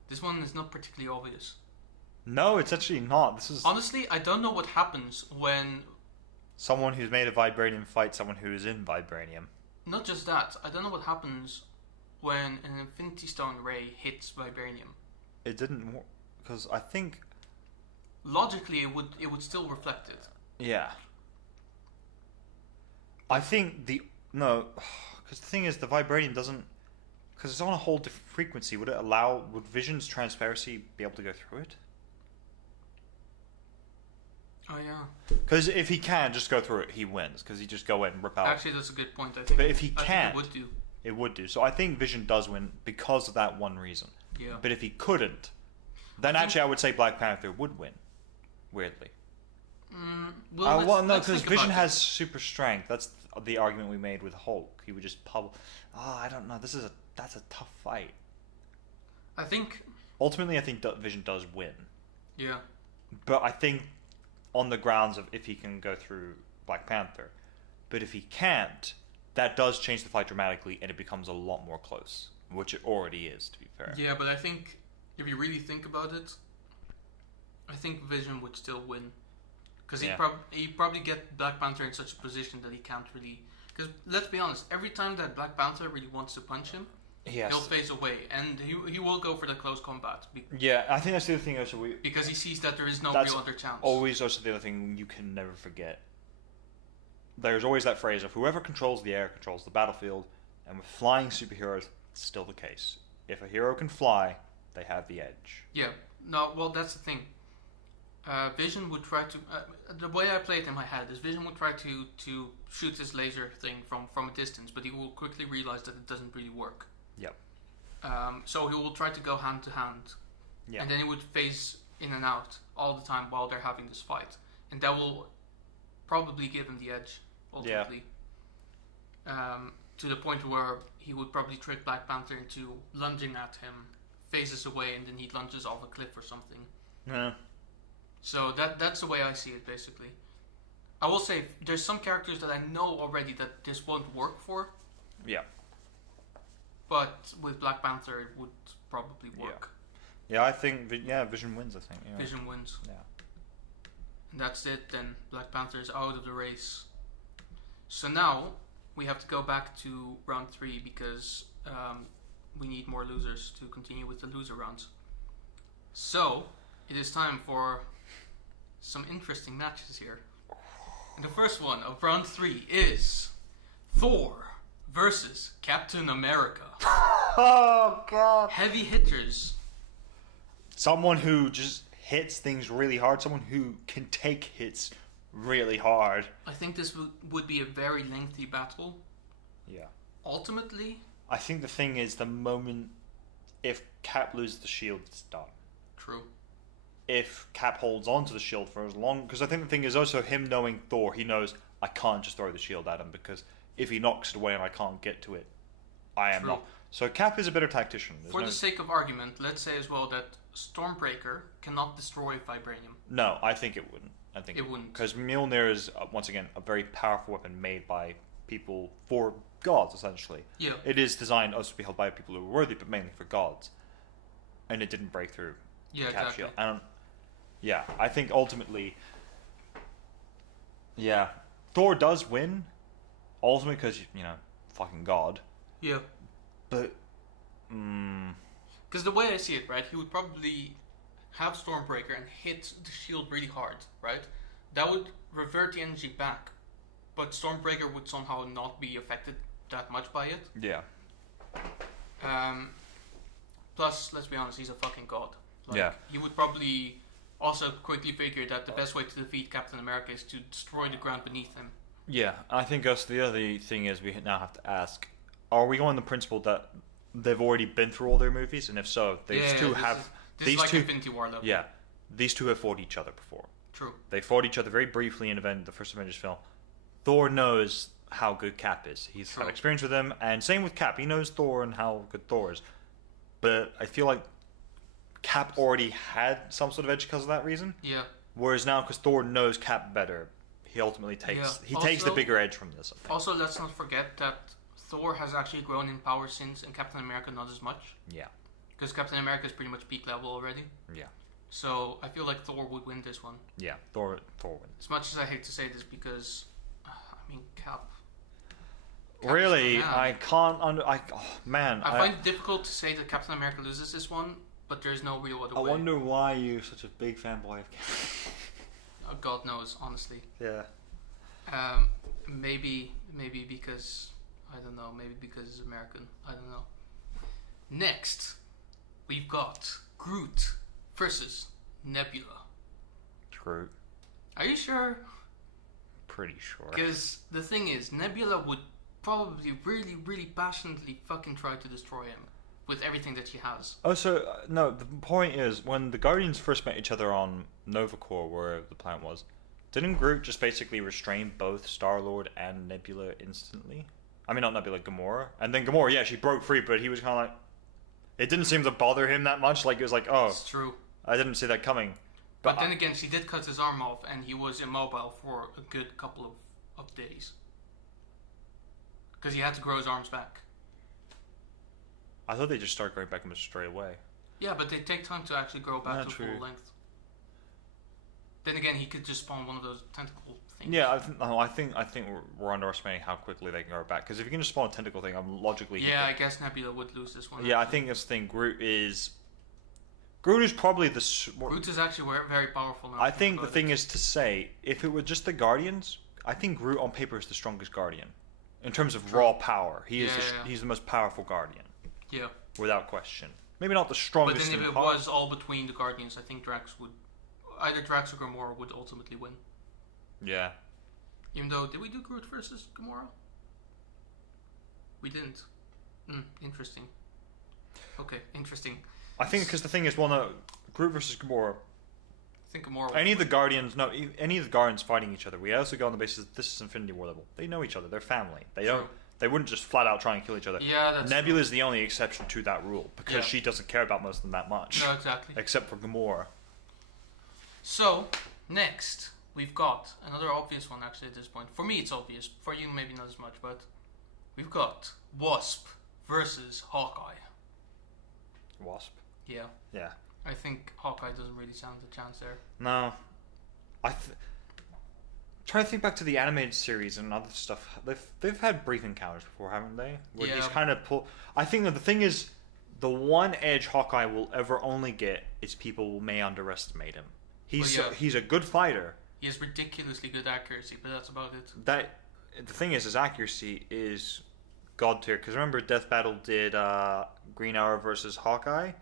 This one is not particularly obvious. No, it's actually not. This is... Honestly, I don't know what happens when... Someone who's made of vibranium fights someone who is in vibranium. Not just that, I don't know what happens when an Infinity Stone ray hits vibranium. It didn't work, because I think... Logically, it would still reflect it. Yeah. I think no, because the thing is, the vibranium doesn't, because it's on a whole different frequency. Would Vision's transparency be able to go through it? Oh yeah. Because if he can just go through it, he wins. Because he just go in and rip out. Actually, that's a good point. I think. But if he can't, it would do. So I think Vision does win because of that one reason. Yeah. But if he couldn't, then actually I would say Black Panther would win. Weirdly. Well, no, because Vision has super strength. That's the argument we made with Hulk. He would just I don't know. That's a tough fight. I think. Ultimately, I think Vision does win. Yeah. But I think on the grounds of if he can go through Black Panther, but if he can't, that does change the fight dramatically, and it becomes a lot more close, which it already is, to be fair. Yeah, but I think if you really think about it, I think Vision would still win. Because he'd probably get Black Panther in such a position that he can't really... Because let's be honest, every time that Black Panther really wants to punch him, he'll phase away, and he will go for the close combat. Yeah, I think that's the other thing also. Because he sees that there is no real other chance. Always also the other thing you can never forget. There's always that phrase of whoever controls the air controls the battlefield, and with flying superheroes, it's still the case. If a hero can fly, they have the edge. Yeah, no, well that's the thing. Vision would try to... the way I play it in my head is Vision would try to shoot this laser thing from a distance, but he will quickly realize that it doesn't really work. Yep. So he will try to go hand to hand Yeah. And then he would phase in and out all the time while they're having this fight. And that will probably give him the edge, ultimately. To the point where he would probably trick Black Panther into lunging at him, phases away, and then he lunges off a cliff or something. Yeah. So that's the way I see it, basically. I will say, there's some characters that I know already that this won't work for. Yeah. But with Black Panther, it would probably work. Yeah, I think, Vision wins, I think. Yeah. Vision wins. Yeah. And that's it, then. Black Panther is out of the race. So now, we have to go back to round 3 because we need more losers to continue with the loser rounds. So, it is time for some interesting matches here. And the first one of round 3 is Thor versus Captain America. Oh, God. Heavy hitters. Someone who just hits things really hard. Someone who can take hits really hard. I think this would be a very lengthy battle. Yeah. Ultimately, I think the thing is, the moment if Cap loses the shield, it's done. True. If Cap holds on to the shield for as long, because I think the thing is also him knowing Thor, he knows I can't just throw the shield at him because if he knocks it away and I can't get to it, I am not. So Cap is a better tactician. For the sake of argument, let's say as well that Stormbreaker cannot destroy Vibranium. No, I think it wouldn't. I think it wouldn't. Because Mjolnir is, once again, a very powerful weapon made by people for gods, essentially. Yeah. It is designed also to be held by people who are worthy, but mainly for gods. And it didn't break through. Yeah, Cap exactly. shield. And yeah, I think ultimately, yeah, Thor does win, ultimately because, fucking God. Yeah. But, because the way I see it, right, he would probably have Stormbreaker and hit the shield really hard, right? That would revert the energy back, but Stormbreaker would somehow not be affected that much by it. Yeah. Plus, let's be honest, he's a fucking god. Yeah. He would probably also quickly figure that the best way to defeat Captain America is to destroy the ground beneath him. Yeah, I think the other thing is we now have to ask, are we going on the principle that they've already been through all their movies? And if so, these two have... This is like Infinity War level. Yeah, these two have fought each other before. True. They fought each other very briefly in the first Avengers film. Thor knows how good Cap is. He's had experience with him, and same with Cap. He knows Thor and how good Thor is. But I feel like Cap already had some sort of edge because of that reason. Yeah. Whereas now, because Thor knows Cap better, he ultimately takes takes the bigger edge from this. I think. Also, let's not forget that Thor has actually grown in power since, and Captain America not as much. Yeah. Because Captain America is pretty much peak level already. Yeah. So I feel like Thor would win this one. Yeah, Thor wins. As much as I hate to say this, because Cap. Really, I can't. I find it difficult to say that Captain America loses this one, but there's no real other way. I wonder why you're such a big fanboy of Cap. God knows, honestly. Yeah. Maybe because I don't know. Maybe because he's American. I don't know. Next, we've got Groot versus Nebula. Groot. Are you sure? Pretty sure. Because the thing is, Nebula would probably really, really passionately fucking try to destroy him with everything that she has. Oh, so no. The point is, when the Guardians first met each other on Nova Corps, where the planet was, didn't Groot just basically restrain both Star-Lord and Nebula instantly? I mean, not Nebula, Gamora. And then Gamora, yeah, she broke free, but he was kind of like... It didn't seem to bother him that much. Like, it was like, oh... It's true. I didn't see that coming. But then again, she did cut his arm off, and he was immobile for a good couple of days. Because he had to grow his arms back. I thought they just started growing back almost straight away. Yeah, but they take time to actually grow back to true. full length. Then again, he could just spawn one of those tentacle things. Yeah, I think we're underestimating how quickly they can grow back. Because if you can just spawn a tentacle thing, I'm logically... Yeah, I guess Nebula would lose this one. Yeah, actually. I think this thing, Groot is probably the... Groot is actually very powerful now. I think the thing is to say, if it were just the Guardians, I think Groot on paper is the strongest Guardian. In terms of raw power. He's the most powerful Guardian. Yeah. Without question. Maybe not the strongest. But then if it was all between the Guardians, I think either Drax or Gamora would ultimately win. Yeah. Even though, did we do Groot versus Gamora? We didn't. Interesting. Okay, interesting. I think because the thing is, well, no, Groot versus Gamora. I think Gamora. Any of the Guardians, no, any of the Guardians fighting each other. We also go on the basis that this is Infinity War level. They know each other. They're family. They don't. They wouldn't just flat out try and kill each other. Yeah, that's Nebula is the only exception to that rule because Yeah. she doesn't care about most of them that much. No, exactly. Except for Gamora. So, next, we've got another obvious one actually at this point. For me, it's obvious. For you, maybe not as much, but we've got Wasp versus Hawkeye. Wasp. Yeah. Yeah. I think Hawkeye doesn't really stand a chance there. No. Trying to think back to the animated series and other stuff. They've had brief encounters before, haven't they? Where he's kind of pull. I think that the thing is, the one edge Hawkeye will ever only get is people may underestimate him. He's a good fighter. He has ridiculously good accuracy, but that's about it. The thing is, his accuracy is god tier. Because remember, Death Battle did Green Arrow versus Hawkeye,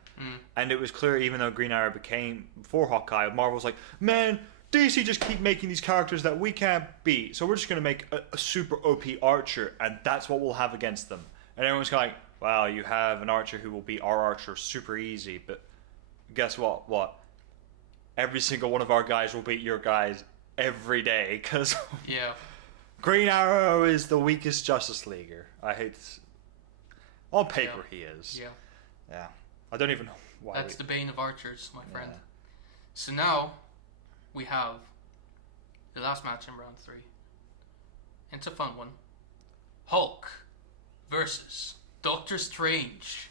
and it was clear even though Green Arrow became before Hawkeye, Marvel was like, man, DC just keep making these characters that we can't beat, so we're just gonna make a super OP Archer, and that's what we'll have against them. And everyone's kind of like, wow, you have an Archer who will beat our Archer super easy, but guess what? What? Every single one of our guys will beat your guys every day, because Green Arrow is the weakest Justice Leaguer. I hate this. On paper, he is. Yeah. Yeah. I don't even know why. That's the bane of archers, my friend. So now we have the last match in round 3. It's a fun one. Hulk versus Doctor Strange.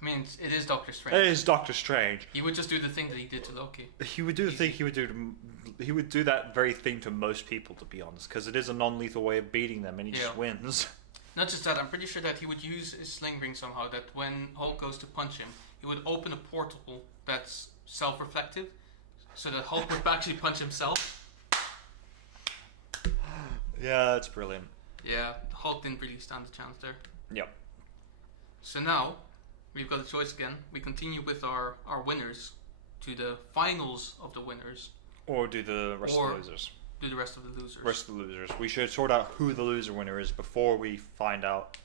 I mean, it is Doctor Strange. It is Doctor Strange. He would just do the thing that he did to Loki. He would do the thing he would do to... He would do that very thing to most people, to be honest, because it is a non-lethal way of beating them, and he just wins. Not just that, I'm pretty sure that he would use his sling ring somehow, that when Hulk goes to punch him, he would open a portal that's self-reflective, so that Hulk would actually punch himself. Yeah, that's brilliant. Yeah, Hulk didn't really stand a chance there. Yep. So now, we've got a choice again. We continue with our winners to the finals of the winners. Or do the rest of the losers. Do the rest of the losers. Rest of the losers. We should sort out who the loser winner is before we find out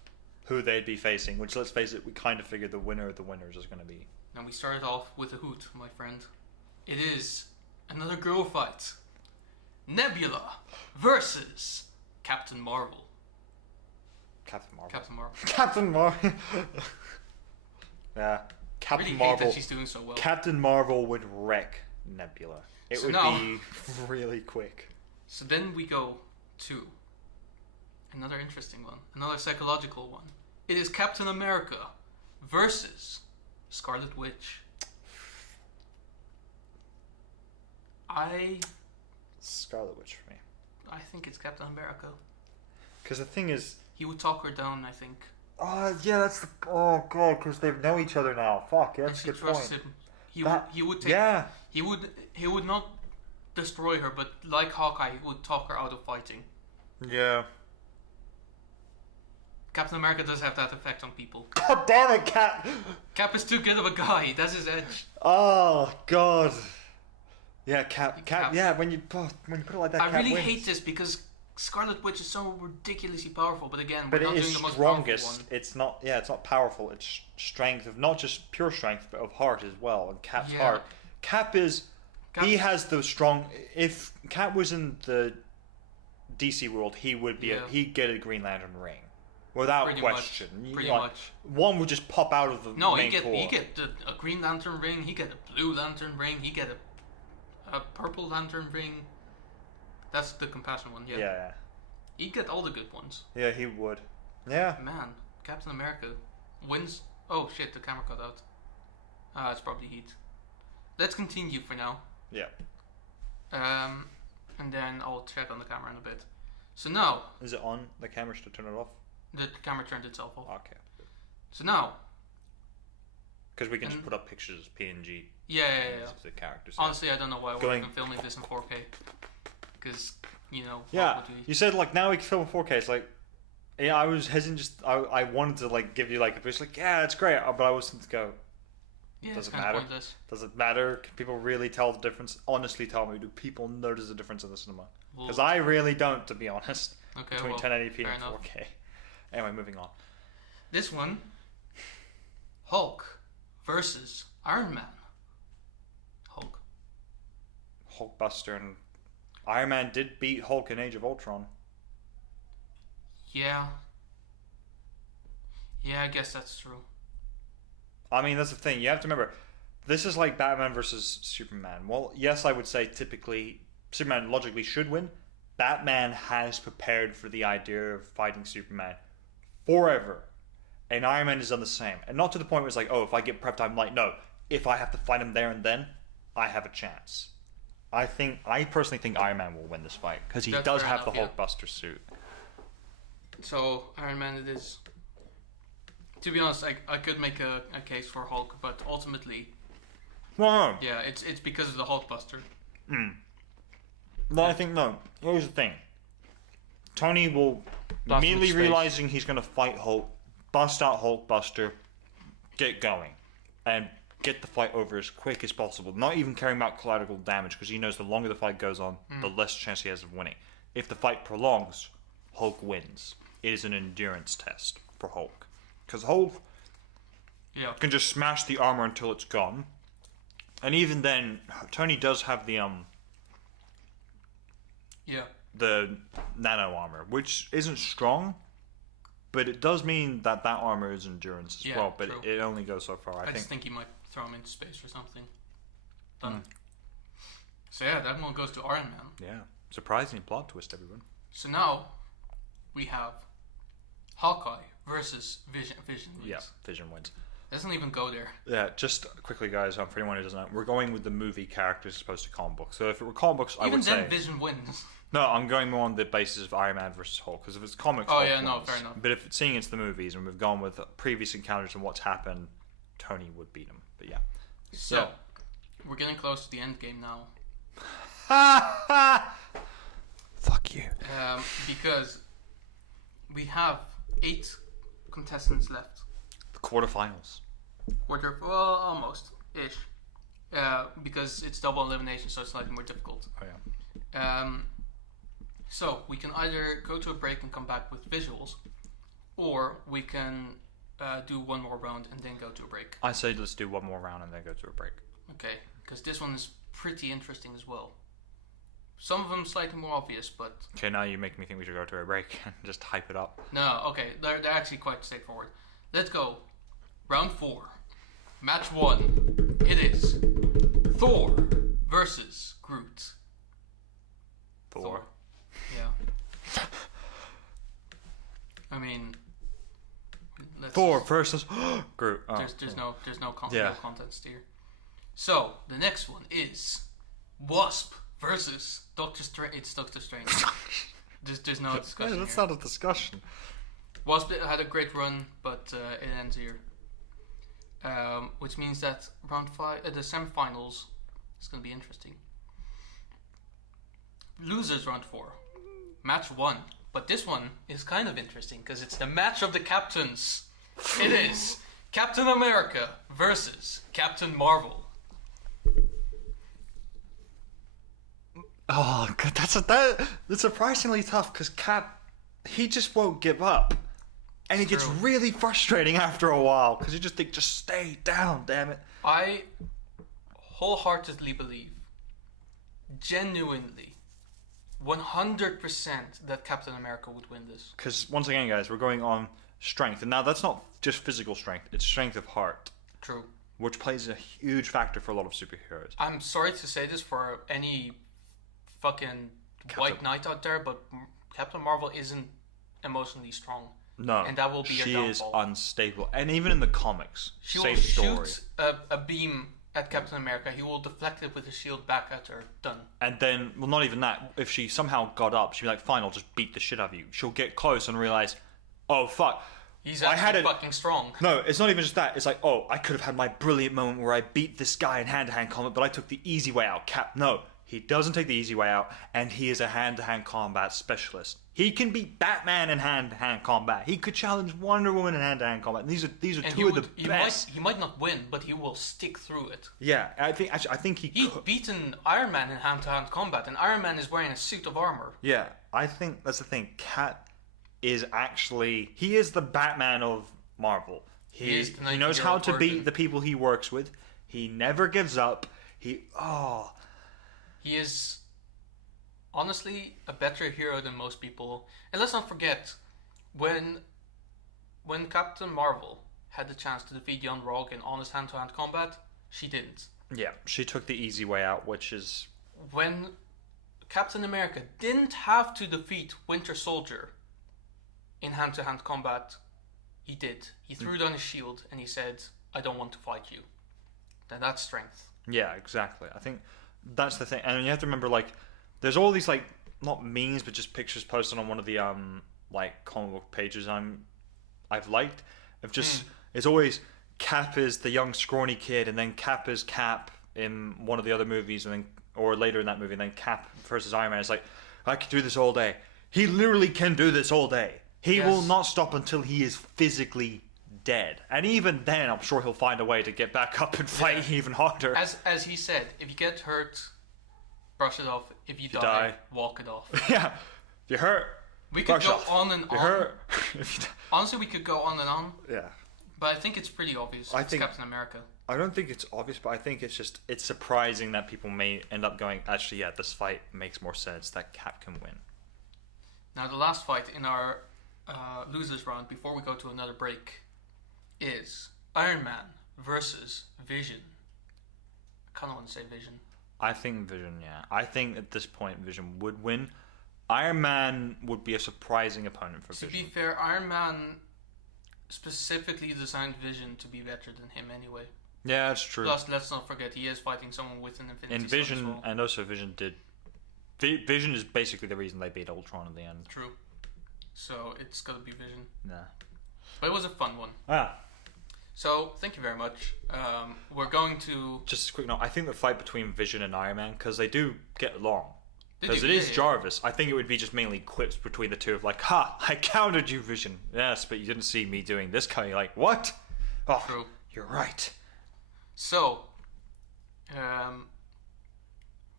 who they'd be facing, which, let's face it, we kind of figured the winner of the winners is going to be. And we started off with a hoot, my friend. It is another girl fight. Nebula versus Captain Marvel. Captain Marvel. Captain Marvel. Captain Marvel. Yeah. Captain really Marvel. Hate that she's doing so well. Captain Marvel would wreck Nebula. It would be really quick. So then we go to another interesting one. Another psychological one. It is Captain America versus Scarlet Witch. Scarlet Witch for me. I think it's Captain America. Because the thing is... He would talk her down, I think. Yeah, that's the... Oh, God, because they know each other now. Fuck, yeah, that's a good point. Him. He would take... Yeah. He would not destroy her, but like Hawkeye, he would talk her out of fighting. Yeah. Captain America does have that effect on people. God damn it, Cap! Cap is too good of a guy. That's his edge. Oh, God. Yeah, Cap. Yeah, when you put it like that, I Cap really wins. hate this because Scarlet Witch is so ridiculously powerful, but again, But we're not it doing is the most strongest. powerful one. It's not. Yeah, it's not powerful. It's strength of not just pure strength, but of heart as well. And Cap's heart. Cap is. He has the strong. If Cap was in the DC world, he would be. He'd get a Green Lantern ring, without question. Pretty much. One would just pop out of the main core. He get a Green Lantern ring. He get a Blue Lantern ring. He get a Purple Lantern ring. That's the Compassion one. Yeah. He'd get all the good ones. Yeah, he would. Yeah. Man, Captain America wins. Oh shit, the camera cut out. It's probably heat. Let's continue for now. Yeah. And then I'll check on the camera in a bit. So now... Is it on? The camera should turn it off? The camera turned itself off. Okay. So now... Because we can just put up pictures as PNG. Yeah. Of the characters. Honestly, I don't know why we're even filming this in 4K. Because, Yeah, you said, now we can film in 4K. It's like... Yeah, I was hesitant. I wanted to, give you, a boost. Yeah, it's great. But I wasn't to go... Yeah, does it matter? Pointless. Does it matter? Can people really tell the difference? Honestly, tell me, do people notice the difference in the cinema? Because I really don't, to be honest. Okay, between 1080p and 4K. Anyway, moving on. This one, Hulk versus Iron Man. Hulkbuster and Iron Man did beat Hulk in Age of Ultron. Yeah. Yeah, I guess that's true. I mean, that's the thing. You have to remember, this is like Batman versus Superman. Well, yes, I would say typically Superman logically should win. Batman has prepared for the idea of fighting Superman forever. And Iron Man has done the same. And not to the point where it's like, oh, if I get prepped, I'm like, no. If I have to fight him there and then, I have a chance. I personally think Iron Man will win this fight. Because he does have the Hulkbuster suit. So, Iron Man it is. To be honest, I could make a case for Hulk, but ultimately... No. Yeah, it's because of the Hulkbuster. No, I think no. Here's the thing. Tony will immediately realizing he's going to fight Hulk, bust out Hulkbuster, get going, and get the fight over as quick as possible. Not even caring about collateral damage, because he knows the longer the fight goes on, the less chance he has of winning. If the fight prolongs, Hulk wins. It is an endurance test for Hulk. Because Hulk can just smash the armor until it's gone. And even then, Tony does have the nano armor, which isn't strong, but it does mean that armor is endurance as well. But it only goes so far. I just think he might throw him into space or something. Done. So yeah, that one goes to Iron Man. Yeah, surprising plot twist, everyone. So now we have Hawkeye versus Vision. Vision wins. Yeah, Vision wins. Doesn't even go there. Yeah, just quickly, guys, for anyone who doesn't know, we're going with the movie characters as opposed to comic books. So if it were comic books, I would say... Even then, Vision wins. No, I'm going more on the basis of Iron Man versus Hulk, because if it's comics, Hulk wins. Fair enough. But if it's seeing it's the movies, and we've gone with previous encounters and what's happened, Tony would beat him. But yeah. So we're getting close to the end game now. Fuck you. Because we have 8 contestants left. The quarterfinals. Well, almost ish. Because it's double elimination, so it's slightly more difficult. Oh yeah. So we can either go to a break and come back with visuals, or we can do one more round and then go to a break. I say let's do one more round and then go to a break. Okay, because this one is pretty interesting as well. Some of them slightly more obvious, but... Okay, now you make me think we should go to a break and just hype it up. No, okay, they're actually quite straightforward. Let's go. Round 4. Match 1. It is Thor versus Groot. Thor. Yeah. I mean... Thor versus Groot. Oh, there's no real contest here. So, the next one is Wasp versus Doctor Strange. It's Doctor Strange. there's no discussion. That's not a discussion. Wasp had a great run, but it ends here. Which means that round 5, the semifinals is going to be interesting. Losers round 4, match 1. But this one is kind of interesting because it's the match of the captains. It is Captain America versus Captain Marvel. Oh, God, that's surprisingly tough because Cap, he just won't give up. And it gets really frustrating after a while because you just think, just stay down, damn it. I wholeheartedly believe, genuinely, 100% that Captain America would win this. Because, once again, guys, we're going on strength. And now that's not just physical strength, it's strength of heart. True. Which plays a huge factor for a lot of superheroes. I'm sorry to say this for any fucking white knight out there, but Captain Marvel isn't emotionally strong. No, and that will be she your is downfall. Unstable. And even in the comics, she same will story. shoot a beam at Captain America. He will deflect it with his shield back at her. Done. And then, well, not even that. If she somehow got up, she'd be like, fine, I'll just beat the shit out of you. She'll get close and realize, oh, fuck. He's actually fucking strong. No, it's not even just that. It's like, oh, I could have had my brilliant moment where I beat this guy in hand-to-hand combat, but I took the easy way out. Cap, no. He doesn't take the easy way out, and he is a hand-to-hand combat specialist. He can beat Batman in hand-to-hand combat. He could challenge Wonder Woman in hand-to-hand combat. And these are two of the best. He might not win, but he will stick through it. Yeah, I think he's beaten Iron Man in hand-to-hand combat, and Iron Man is wearing a suit of armor. Yeah, I think that's the thing. Cap is actually the Batman of Marvel. He knows how to beat the people he works with. He never gives up. He is honestly a better hero than most people. And let's not forget, when Captain Marvel had the chance to defeat Young Rogue in honest hand-to-hand combat, she didn't. Yeah, she took the easy way out, which is... When Captain America didn't have to defeat Winter Soldier in hand-to-hand combat, he did. He threw down his shield and he said, I don't want to fight you. Then that's strength. Yeah, exactly. I think that's the thing. And you have to remember, like, there's all these, like, not memes, but just pictures posted on one of the, like, comic book pages I've liked. Of just, it's always Cap is the young scrawny kid, and then Cap is Cap in one of the other movies, and then, or later in that movie, and then Cap versus Iron Man. It's like, I could do this all day. He literally can do this all day. He will not stop until he is physically dead. And even then, I'm sure he'll find a way to get back up and fight even harder. As he said, if you get hurt, brush it off. If you die, walk it off. Yeah. If you're hurt, we could go on and on. Hurt. Honestly, we could go on and on. Yeah. But I think it's pretty obvious. It's Captain America. I don't think it's obvious, but I think it's surprising that people may end up going, actually, yeah, this fight makes more sense, that Cap can win. Now, the last fight in our losers round, before we go to another break, is Iron Man versus Vision. I kind of want to say Vision. I think Vision, yeah. I think at this point, Vision would win. Iron Man would be a surprising opponent for Vision. To be fair, Iron Man specifically designed Vision to be better than him anyway. Yeah, that's true. Plus, let's not forget, he is fighting someone with an Infinity and Vision, Stone as well. And also Vision did... Vision is basically the reason they beat Ultron in the end. True. So, it's got to be Vision. Nah. But it was a fun one. Ah. So, thank you very much. We're going to... Just a quick note. I think the fight between Vision and Iron Man, because they do get along. Because it is Jarvis. I think it would be just mainly quips between the two of like, ha, I countered you, Vision. Yes, but you didn't see me doing this kind of like, what? Oh, true. You're right. So,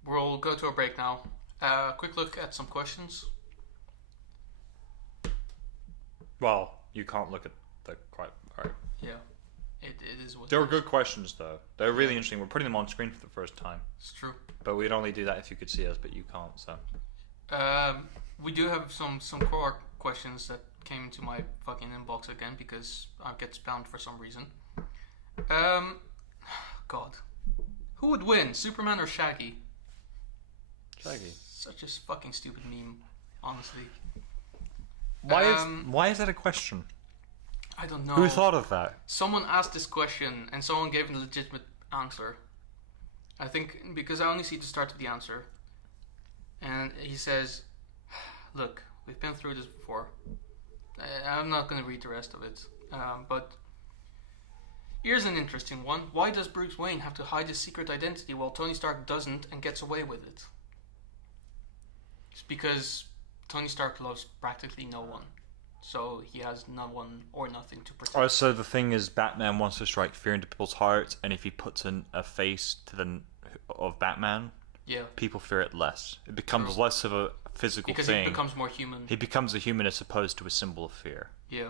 we'll go to a break now. Quick look at some questions. Well, you can't look at the quite... Right. Yeah, it is what they were good questions, though. They're really interesting. We're putting them on screen for the first time. It's true. But we'd only do that if you could see us, but you can't, so... We do have some core questions that came into my fucking inbox again, because I get spammed for some reason. God. Who would win, Superman or Shaggy? Shaggy. Such a fucking stupid meme, honestly. Why is that a question? I don't know. Who thought of that? Someone asked this question and someone gave a legitimate answer. I think because I only see the start of the answer. And he says, look, we've been through this before. I'm not going to read the rest of it. But here's an interesting one. Why does Bruce Wayne have to hide his secret identity while Tony Stark doesn't and gets away with it? It's because Tony Stark loves practically no one. So he has no one or nothing to protect. Oh, so the thing is, Batman wants to strike fear into people's hearts, and if he puts in a face to of Batman, people fear it less. It becomes less of a physical thing. Because he becomes more human. He becomes a human as opposed to a symbol of fear. Yeah.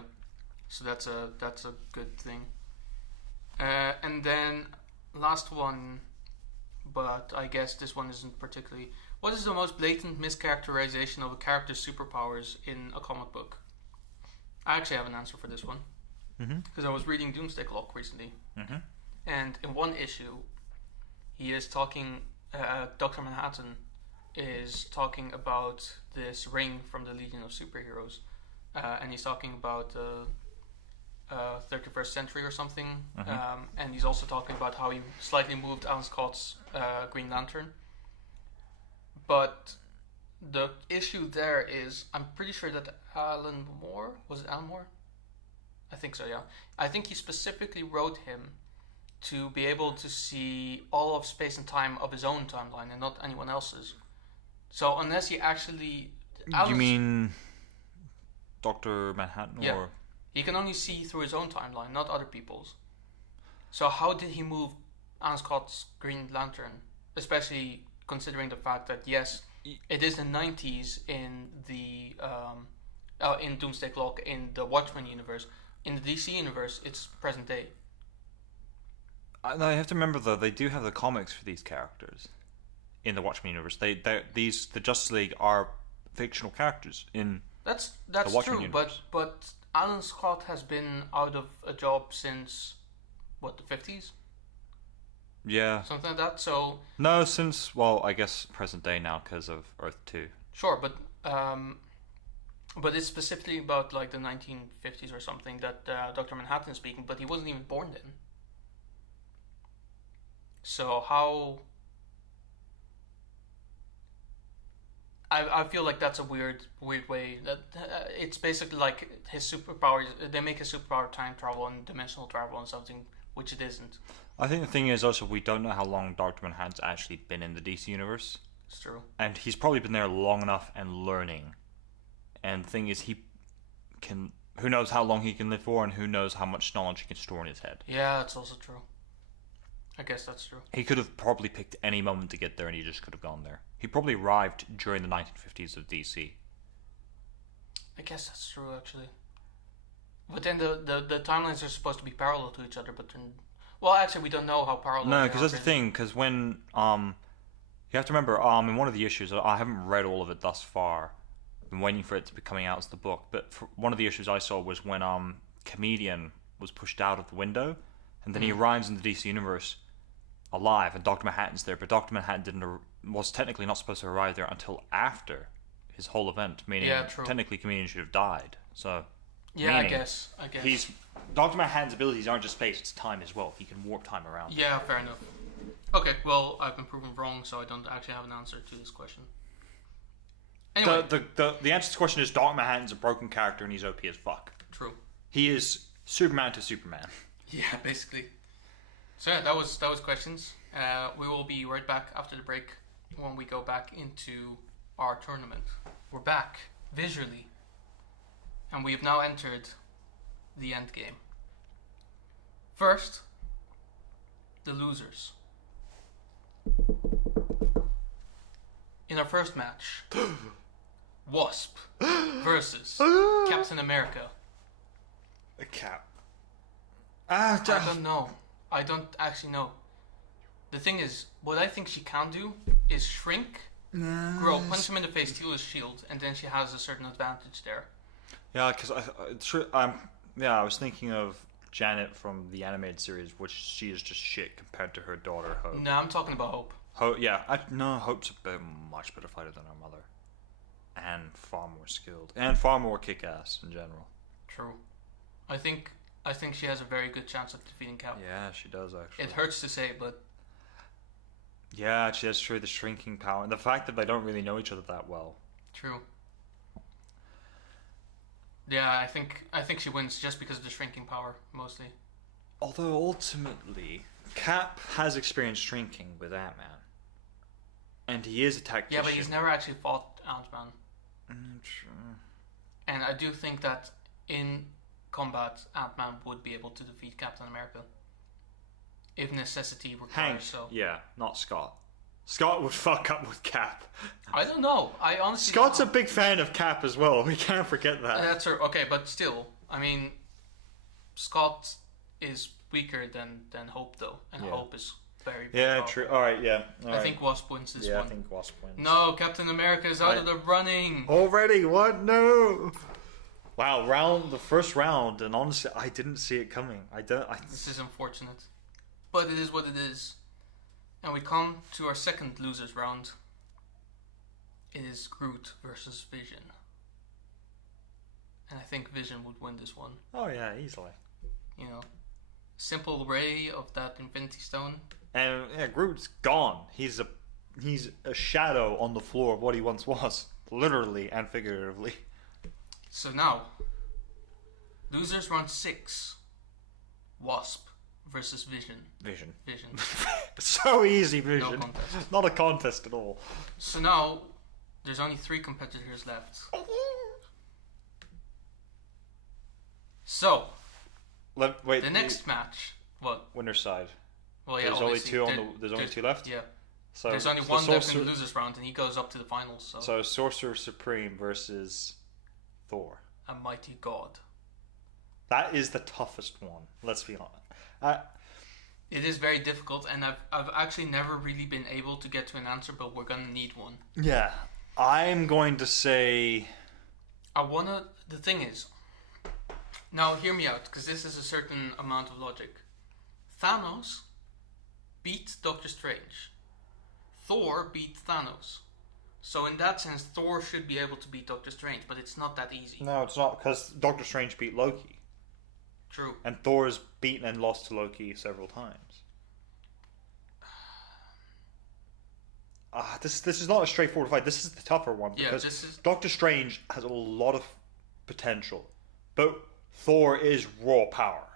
So that's a good thing. And then last one, but I guess this one isn't particularly. What is the most blatant mischaracterization of a character's superpowers in a comic book? I actually have an answer for this one. Because I was reading Doomsday Clock recently. And in one issue, he is talking, Dr. Manhattan is talking about this ring from the Legion of Superheroes. And he's talking about 31st century or something. And he's also talking about how he slightly moved Alan Scott's Green Lantern. But the issue there is, I'm pretty sure that Alan Moore, was it Alan Moore? I think so, yeah. I think he specifically wrote him to be able to see all of space and time of his own timeline and not anyone else's. So unless he actually... You mean Dr. Manhattan? Yeah. Or? He can only see through his own timeline, not other people's. So how did he move Alan Scott's Green Lantern? Especially considering the fact that, yes, it is the 90s in the in Doomsday Clock, in the Watchmen universe. In the DC universe, it's present day. I have to remember, though, they do have the comics for these characters. in the Watchmen universe. The Justice League are fictional characters in That's the Watchmen true, universe. but Alan Scott has been out of a job since what, the 50s? Yeah. Something like that. So No, since, well, I guess present day now because of Earth 2. sure, but it's specifically about like the 1950s or something that Dr. Manhattan is speaking, but he wasn't even born then. So how? I feel like that's a weird way. That it's basically like his superpower. They make his superpower time travel and dimensional travel and something, which it isn't. I think the thing is also we don't know how long Dr. Manhattan's actually been in the DC universe. It's true. And he's probably been there long enough and learning. And the thing is, he can. Who knows how long he can live for, and who knows how much knowledge he can store in his head. Yeah, that's also true. I guess that's true. He could have probably picked any moment to get there, and he just could have gone there. He probably arrived during the 1950s of DC. I guess that's true, actually. But then the timelines are supposed to be parallel to each other, but then... Well, actually, we don't know how parallel No, they because are, that's the thing, because when... you have to remember, in one of the issues, I haven't read all of it thus far. I've been waiting for it to be coming out as the book, but for one of the issues I saw was when Comedian was pushed out of the window, and then he arrives in the DC universe alive, and Dr. Manhattan's there, but Dr. Manhattan was technically not supposed to arrive there until after his whole event, meaning technically Comedian should have died. So yeah, I guess Dr. Manhattan's abilities aren't just space, it's time as well. He can warp time around. Yeah, fair enough. Okay, well, I've been proven wrong, so I don't actually have an answer to this question. Anyway, the answer to the question is Dr. Manhattan's a broken character and he's OP as fuck. True. He is Superman to Superman. Yeah, basically. So yeah, that was questions. We will be right back after the break when we go back into our tournament. We're back visually, and we have now entered the end game. First, the losers. In our first match, Wasp versus Captain America. A Cap. I don't know. I don't actually know. The thing is, what I think she can do is shrink, grow, punch him in the face, steal his shield, and then she has a certain advantage there. Yeah, because I was thinking of Janet from the animated series, which she is just shit compared to her daughter Hope. No, I'm talking about Hope. Hope's a much better fighter than her mother, and far more skilled, and far more kick-ass in general. True. I think she has a very good chance of defeating Cap. Yeah, she does actually. It hurts to say, but yeah, she has the shrinking power, and the fact that they don't really know each other that well. True. Yeah, I think she wins just because of the shrinking power, mostly. Although ultimately, Cap has experienced shrinking with Ant-Man, and he is a tactician. Yeah, but he's never actually fought Ant-Man. True. And I do think that in combat, Ant-Man would be able to defeat Captain America. If necessity requires Hank, so. Yeah, not Scott. Scott would fuck up with Cap. I don't know. I honestly Scott's a big fan of Cap as well. We can't forget that. That's her. Okay, but still, I mean, Scott is weaker than Hope though, and Hope is very, very powerful. True. All right, yeah. I think Wasp wins this one. I think Wasp wins. No, Captain America is out of the running. Already? What? No. Wow, the first round, and honestly, I didn't see it coming. This is unfortunate, but it is what it is. And we come to our second losers round. It is Groot versus Vision. And I think Vision would win this one. Oh yeah, easily. You know, simple ray of that Infinity Stone. And yeah, Groot's gone. He's a shadow on the floor of what he once was, literally and figuratively. So now, losers round 6. Wasp versus Vision. Vision. So easy, Vision. No contest. Not a contest at all. So now, there's only 3 competitors left. So, wait. The next match. What? Winner's side. Well, yeah. There's only two There's only 2 left. Yeah. So there's only one left in the losers round, and he goes up to the finals. So Sorcerer Supreme versus Thor. A mighty god. That is the toughest one. Let's be honest. It is very difficult, and I've actually never really been able to get to an answer, but we're gonna need one. Yeah. I'm going to say... The thing is... Now, hear me out, because this is a certain amount of logic. Thanos beat Doctor Strange. Thor beat Thanos. So in that sense, Thor should be able to beat Doctor Strange, but it's not that easy. No, it's not, because Doctor Strange beat Loki. True. And Thor's beaten and lost to Loki several times. This is not a straightforward fight. This is the tougher one, because Doctor Strange has a lot of potential, but Thor is raw power.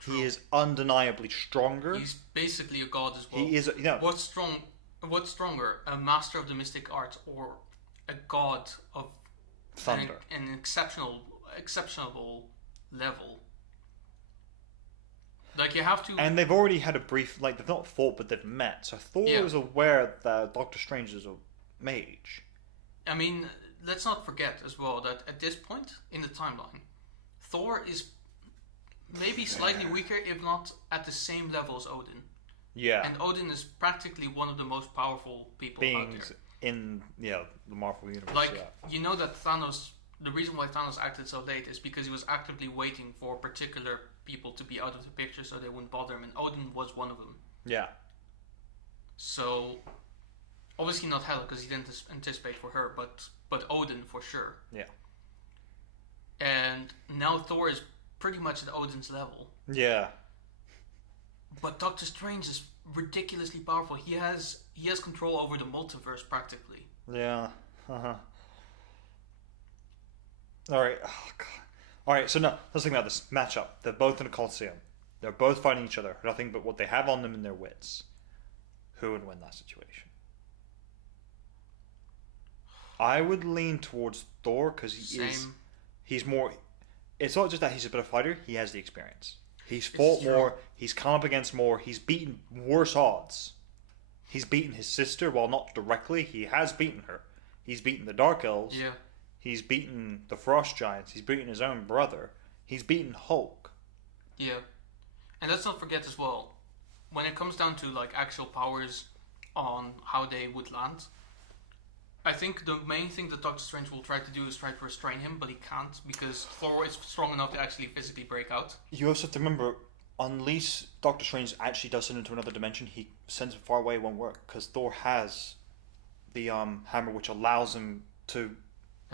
True. He is undeniably stronger. He's basically a god as well. He is, What's stronger, a master of the mystic arts or a god of thunder, an exceptional level? Like, you have to... And they've already had a brief... Like, they've not fought, but they've met. So Thor is aware that Doctor Strange is a mage. I mean, let's not forget as well that at this point in the timeline, Thor is maybe slightly weaker, if not at the same level as Odin. Yeah. And Odin is practically one of the most powerful people out there. In, the Marvel Universe. Like, you know that Thanos... The reason why Thanos acted so late is because he was actively waiting for particular people to be out of the picture so they wouldn't bother him, and Odin was one of them. Yeah. So, obviously not Hela, because he didn't anticipate for her, but Odin for sure. Yeah. And now Thor is pretty much at Odin's level. Yeah. But Doctor Strange is ridiculously powerful. He has control over the multiverse practically. Yeah. Uh-huh. Alright. Oh, God. Alright, so now, let's think about this matchup. They're both in a Coliseum. They're both fighting each other. Nothing but what they have on them in their wits. Who would win that situation? I would lean towards Thor, because he's more... It's not just that he's a better fighter, he has the experience. He's fought more, he's come up against more, he's beaten worse odds. He's beaten his sister, while not directly, he has beaten her. He's beaten the Dark Elves. Yeah. He's beaten the Frost Giants. He's beaten his own brother. He's beaten Hulk. Yeah. And let's not forget as well, when it comes down to like actual powers on how they would land, I think the main thing that Doctor Strange will try to do is try to restrain him, but he can't because Thor is strong enough to actually physically break out. You also have to remember, unless Doctor Strange actually does it into another dimension, he sends him far away, it won't work, because Thor has the hammer which allows him to...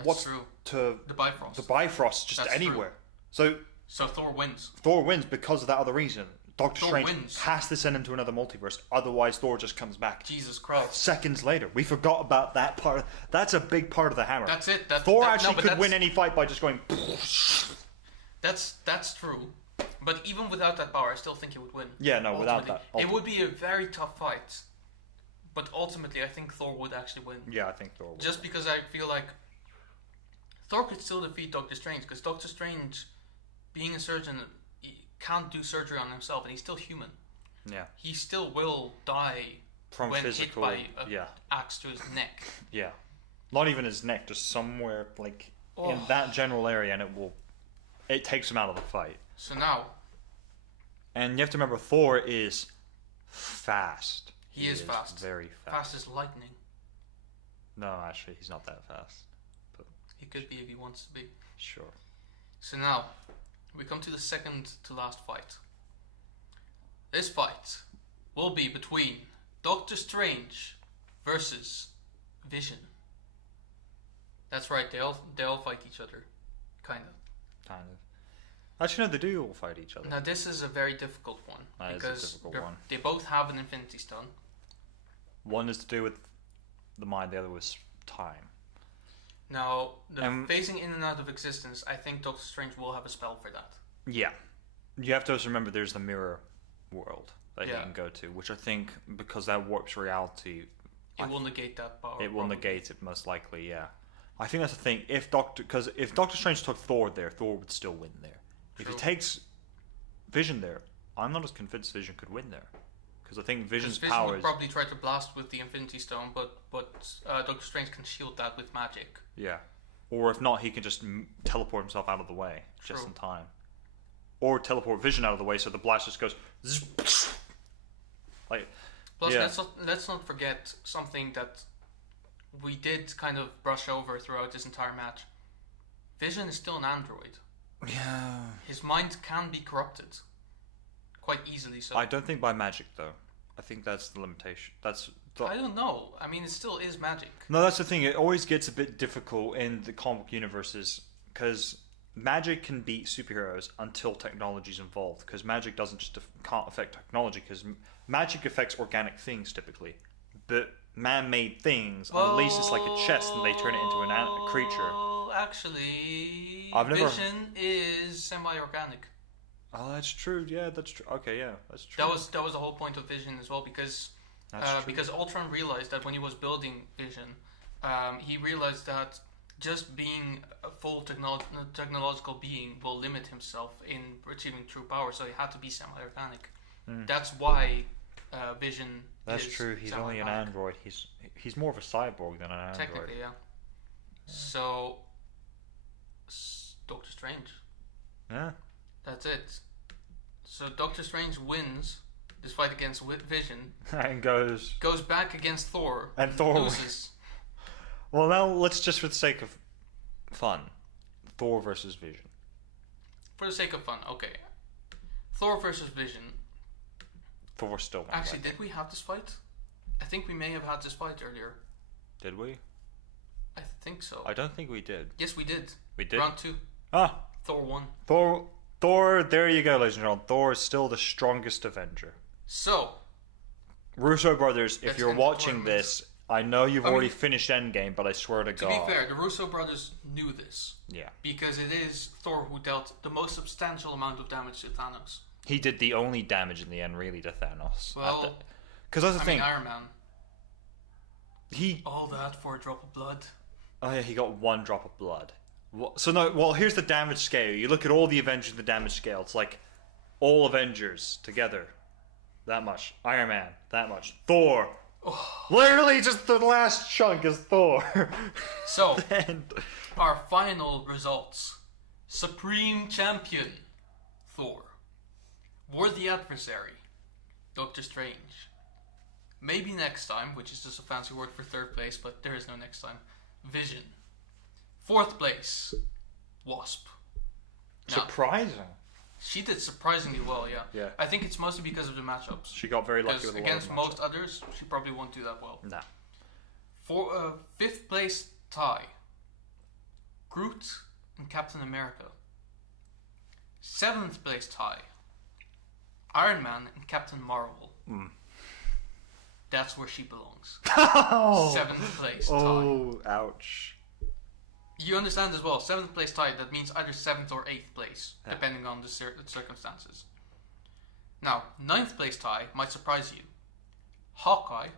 That's true. To the Bifrost. The Bifrost, just That's anywhere. True. So Thor wins. Thor wins because of that other reason. Doctor Thor Strange has to send him to another multiverse, otherwise Thor just comes back. Jesus Christ. Seconds later. We forgot about that part. That's a big part of the hammer. That's it. Thor actually could win any fight by just going... That's true. But even without that power, I still think he would win. Yeah, no, without that. It would be a very tough fight. But ultimately, I think Thor would actually win. Yeah, I think Thor would. Just because I feel like Thor could still defeat Doctor Strange, because Doctor Strange, being a surgeon, he can't do surgery on himself, and he's still human. Yeah. He still will die from when physical, hit by an axe to his neck. Yeah. Not even his neck, just somewhere, like, in that general area, and it takes him out of the fight. So now... And you have to remember, Thor is fast. He is fast. Very fast. Fast as lightning. No, actually, he's not that fast. He could be if he wants to be. Sure. So now, we come to the second to last fight. This fight will be between Doctor Strange versus Vision. That's right, they all fight each other. Kind of. Actually, no, they do all fight each other. Now, this is a very difficult one. That because is a difficult one. They both have an Infinity Stone. One is to do with the mind, the other was time. Now, the phasing in and out of existence, I think Doctor Strange will have a spell for that. Yeah. You have to also remember there's the mirror world that you can go to, which I think, because that warps reality... It will negate that power. It will negate it, most likely, yeah. I think that's the thing. If Doctor Strange took Thor there, Thor would still win there. True. If he takes Vision there, I'm not as convinced Vision could win there. Because I think Vision's powers... Vision would probably try to blast with the Infinity Stone, but Doctor Strange can shield that with magic. Yeah. Or if not, he can just teleport himself out of the way, just in time. Or teleport Vision out of the way so the blast just goes... Like, Plus, let's not forget something that we did kind of brush over throughout this entire match. Vision is still an android. Yeah. His mind can be corrupted quite easily. So I don't think by magic though. I think that's the limitation. I don't know. I mean, it still is magic. No, that's the thing. It always gets a bit difficult in the comic book universes because magic can beat superheroes until technology's involved. Because magic can't affect technology. Because magic affects organic things typically, but man-made things, unless it's like a chest and they turn it into a creature. Actually, Vision is semi-organic. Oh, that's true. Yeah, that's true. Okay, yeah, that's true. That was the whole point of Vision as well, because Ultron realized that when he was building Vision, he realized that just being a full technological being will limit himself in achieving true power. So he had to be semi-organic. That's why Vision. That's true. He's only an android. He's more of a cyborg than an android. Technically, yeah. So, Doctor Strange. Yeah. That's it. So Doctor Strange wins this fight against Vision and goes back against Thor and Thor loses. Well, now let's just for the sake of fun, Thor versus Vision. For the sake of fun, okay. Thor versus Vision. Thor still won. Actually, did we have this fight? I think we may have had this fight earlier. Did we? I think so. I don't think we did. Yes, we did. We did? Round 2. Ah. Thor won. Thor, there you go, ladies and gentlemen. Thor is still the strongest Avenger. So, Russo brothers, if you're watching this, I know you've already finished Endgame, but I swear to God. To be fair, the Russo brothers knew this. Yeah. Because it is Thor who dealt the most substantial amount of damage to Thanos. He did the only damage in the end, really, to Thanos. Well, because that's the thing. Iron Man. He. All that for a drop of blood. Oh yeah, he got one drop of blood. So no, well, here's the damage scale. You look at all the Avengers in the damage scale. It's like all Avengers together, that much. Iron Man, that much. Thor, literally just the last chunk is Thor. So, our final results: Supreme Champion, Thor. Worthy adversary, Doctor Strange. Maybe next time, which is just a fancy word for third place, but there is no next time. Vision. Fourth place, Wasp. Now, surprising. She did surprisingly well, yeah. Yeah. I think it's mostly because of the matchups. She got very lucky with a lot against of most others, she probably won't do that well. Nah. For fifth place tie, Groot and Captain America. Seventh place tie, Iron Man and Captain Marvel. That's where she belongs. Seventh place tie. Oh, ouch. You understand as well, 7th place tie, that means either 7th or 8th place, depending on the circumstances. Now, 9th place tie might surprise you. Hawkeye,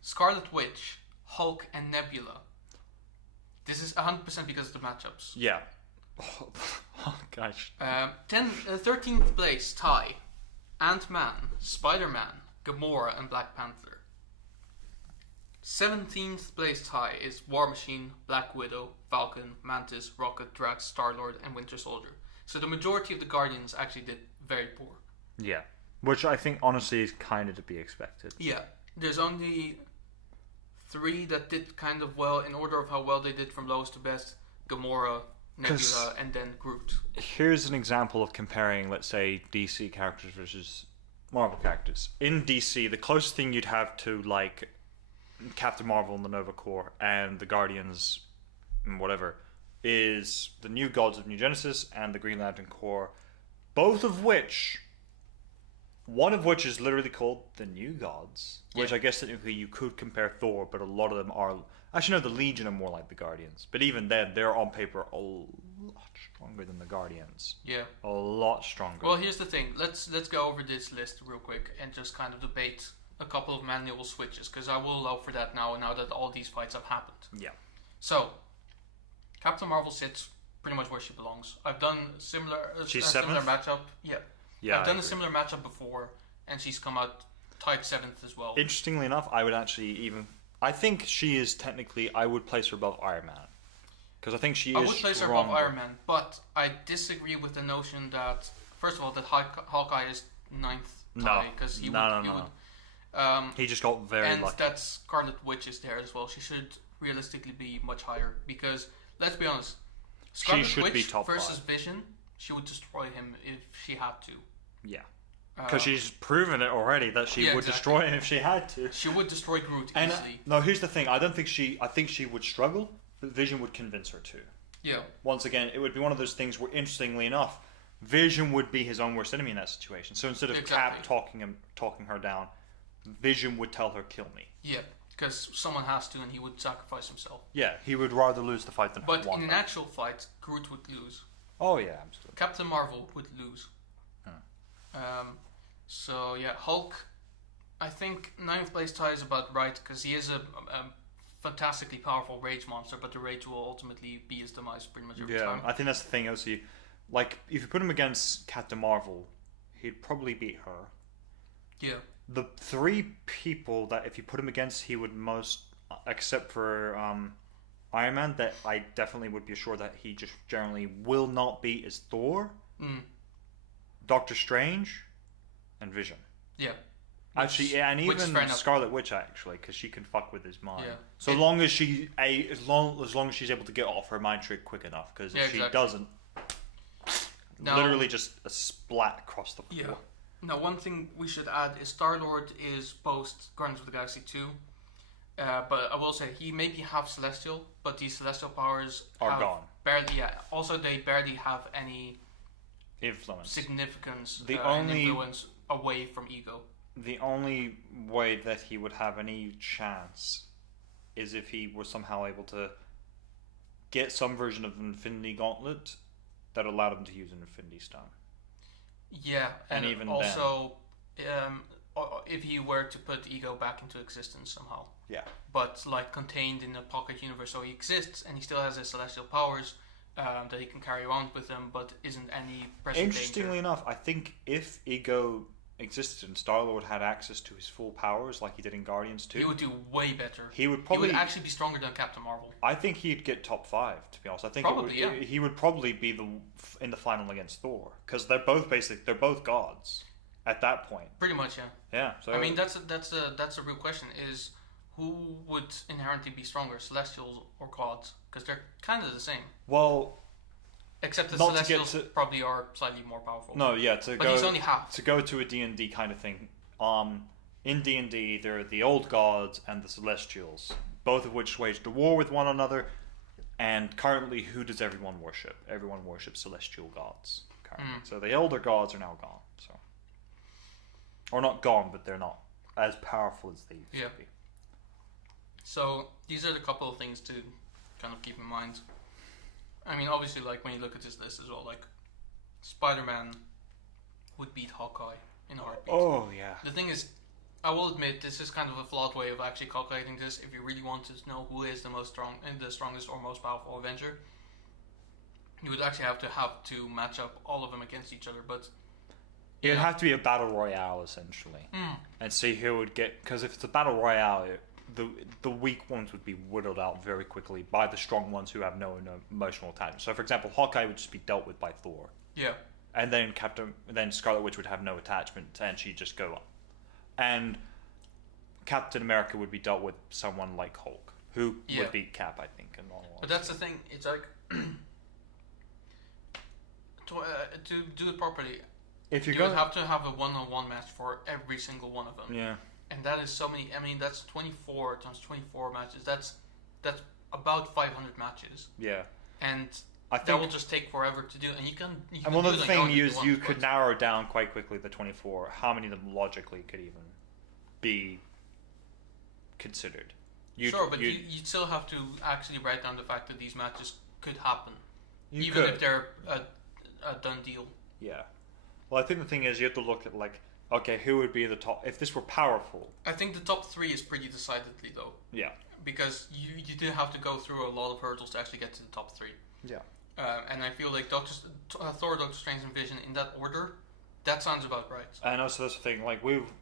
Scarlet Witch, Hulk, and Nebula. This is 100% because of the matchups. Yeah. Oh, gosh. 13th place tie, Ant-Man, Spider-Man, Gamora, and Black Panther. 17th place tie is War Machine, Black Widow, Falcon, Mantis, Rocket, Drax, Star-Lord, and Winter Soldier. So the majority of the Guardians actually did very poor. Yeah. Which I think honestly is kind of to be expected. Yeah. There's only 3 that did kind of well in order of how well they did from lowest to best. Gamora, Nebula, and then Groot. Here's an example of comparing, let's say, DC characters versus Marvel characters. In DC, the closest thing you'd have to, like, Captain Marvel and the Nova Corps and the Guardians and whatever is the New Gods of New Genesis and the Green Lantern Corps, one of which is literally called the New Gods, which I guess technically you could compare Thor, but a lot of them are actually no, the Legion are more like the Guardians, but even then they're on paper a lot stronger than the Guardians. Yeah, a lot stronger. Well, here's the thing, let's go over this list real quick and just kind of debate a couple of manual switches, because I will allow for that now that all these fights have happened. Yeah. So, Captain Marvel sits pretty much where she belongs. I've done similar matchup. Yeah. I've done a similar matchup before, and she's come out tied 7th as well. Interestingly enough, I think she is technically, I would place her above Iron Man. Because I think she is I would place her above Iron Man, but I disagree with the notion that, first of all, that Hawkeye is 9th tie, because he would He just got very and lucky. that Scarlet Witch is there as well. She should realistically be much higher because let's be honest, Scarlet should Witch be top versus 5. Vision, she would destroy him if she had to. Yeah. Because she's proven it already that she would destroy him if she had to. She would destroy Groot and, easily. No, here's the thing. I think she would struggle, but Vision would convince her to. Yeah. Once again, it would be one of those things where, interestingly enough, Vision would be his own worst enemy in that situation. So instead of Cap talking her down, Vision would tell her, "Kill me." Yeah, because someone has to, and he would sacrifice himself. Yeah, he would rather lose the fight than But one in an fight. actual fight, Groot would lose. Oh yeah, absolutely. Captain Marvel would lose. So yeah, Hulk. I think 9th place tie is about right because he is a fantastically powerful rage monster, but the rage will ultimately be his demise pretty much every time. I think that's the thing. Also, like if you put him against Captain Marvel, he'd probably beat her. Yeah. The 3 people that if you put him against, he would most, except for Iron Man, that I definitely would be sure that he just generally will not beat is Thor, Doctor Strange, and Vision. Yeah. Actually, yeah, and even Scarlet Witch actually, because she can fuck with his mind. Yeah. So long as as long as she's able to get off her mind trick quick enough, because if she doesn't, literally just a splat across the floor. Yeah. Now, one thing we should add is Star-Lord is post Guardians of the Galaxy 2. But I will say he maybe have Celestial, but these Celestial powers are gone. Barely. Yeah. Also, they barely have any influence, significance, only influence away from Ego. The only way that he would have any chance is if he was somehow able to get some version of an Infinity Gauntlet that allowed him to use an Infinity Stone. Yeah, and even also if he were to put Ego back into existence somehow. Yeah. But like contained in a pocket universe, so he exists and he still has his celestial powers that he can carry around with him, but isn't any present Interestingly enough, I think if Ego existed and Star-Lord had access to his full powers like he did in Guardians 2, he would do way better. He would actually be stronger than Captain Marvel. I think he'd get top 5, to be honest. I think he would probably be in the final against Thor, because they're both gods at that point. Pretty much, yeah. Yeah. So I mean, that's a real question: is who would inherently be stronger, Celestials or gods? Because they're kind of the same. Well. Except the Celestials probably are slightly more powerful. No, yeah, but he's only half. To go to a D&D kind of thing, in D&D there are the old gods and the Celestials, both of which waged a war with one another, and currently who does everyone worship? Everyone worships Celestial gods currently. So the elder gods are now gone. So, or not gone, but they're not as powerful as they used to be. So these are the couple of things to kind of keep in mind. I mean, obviously, like, when you look at this list as well, like, Spider-Man would beat Hawkeye in a heartbeat. Oh, yeah. The thing is, I will admit, this is kind of a flawed way of actually calculating this. If you really want to know who is the strongest or most powerful Avenger, you would actually have to match up all of them against each other, but... It'd have to be a battle royale, essentially. And see who would get... Because if it's a battle royale... The weak ones would be whittled out very quickly by the strong ones who have no emotional attachment. So, for example, Hawkeye would just be dealt with by Thor. Yeah. And then Scarlet Witch would have no attachment, and she'd just go up. And Captain America would be dealt with someone like Hulk, who would beat Cap, I think. In all but that's the thing. It's like to do it properly. If you would have to have a one-on-one match for every single one of them. Yeah. And that is so many. I mean, that's 24 times 24 matches. That's about 500 matches. Yeah. And that will just take forever to do. And you can. And one of the things is you could narrow down quite quickly the 24. How many of them logically could even be considered? But you'd still have to actually write down the fact that these matches could happen, even if they're a done deal. Yeah. Well, I think the thing is you have to look at like. Okay, who would be the top? If this were powerful... I think the top 3 is pretty decidedly, though. Yeah. Because you do have to go through a lot of hurdles to actually get to the top 3. Yeah. And I feel like Thor, Doctor Strange, and Vision, in that order, that sounds about right. And also that's the thing, like,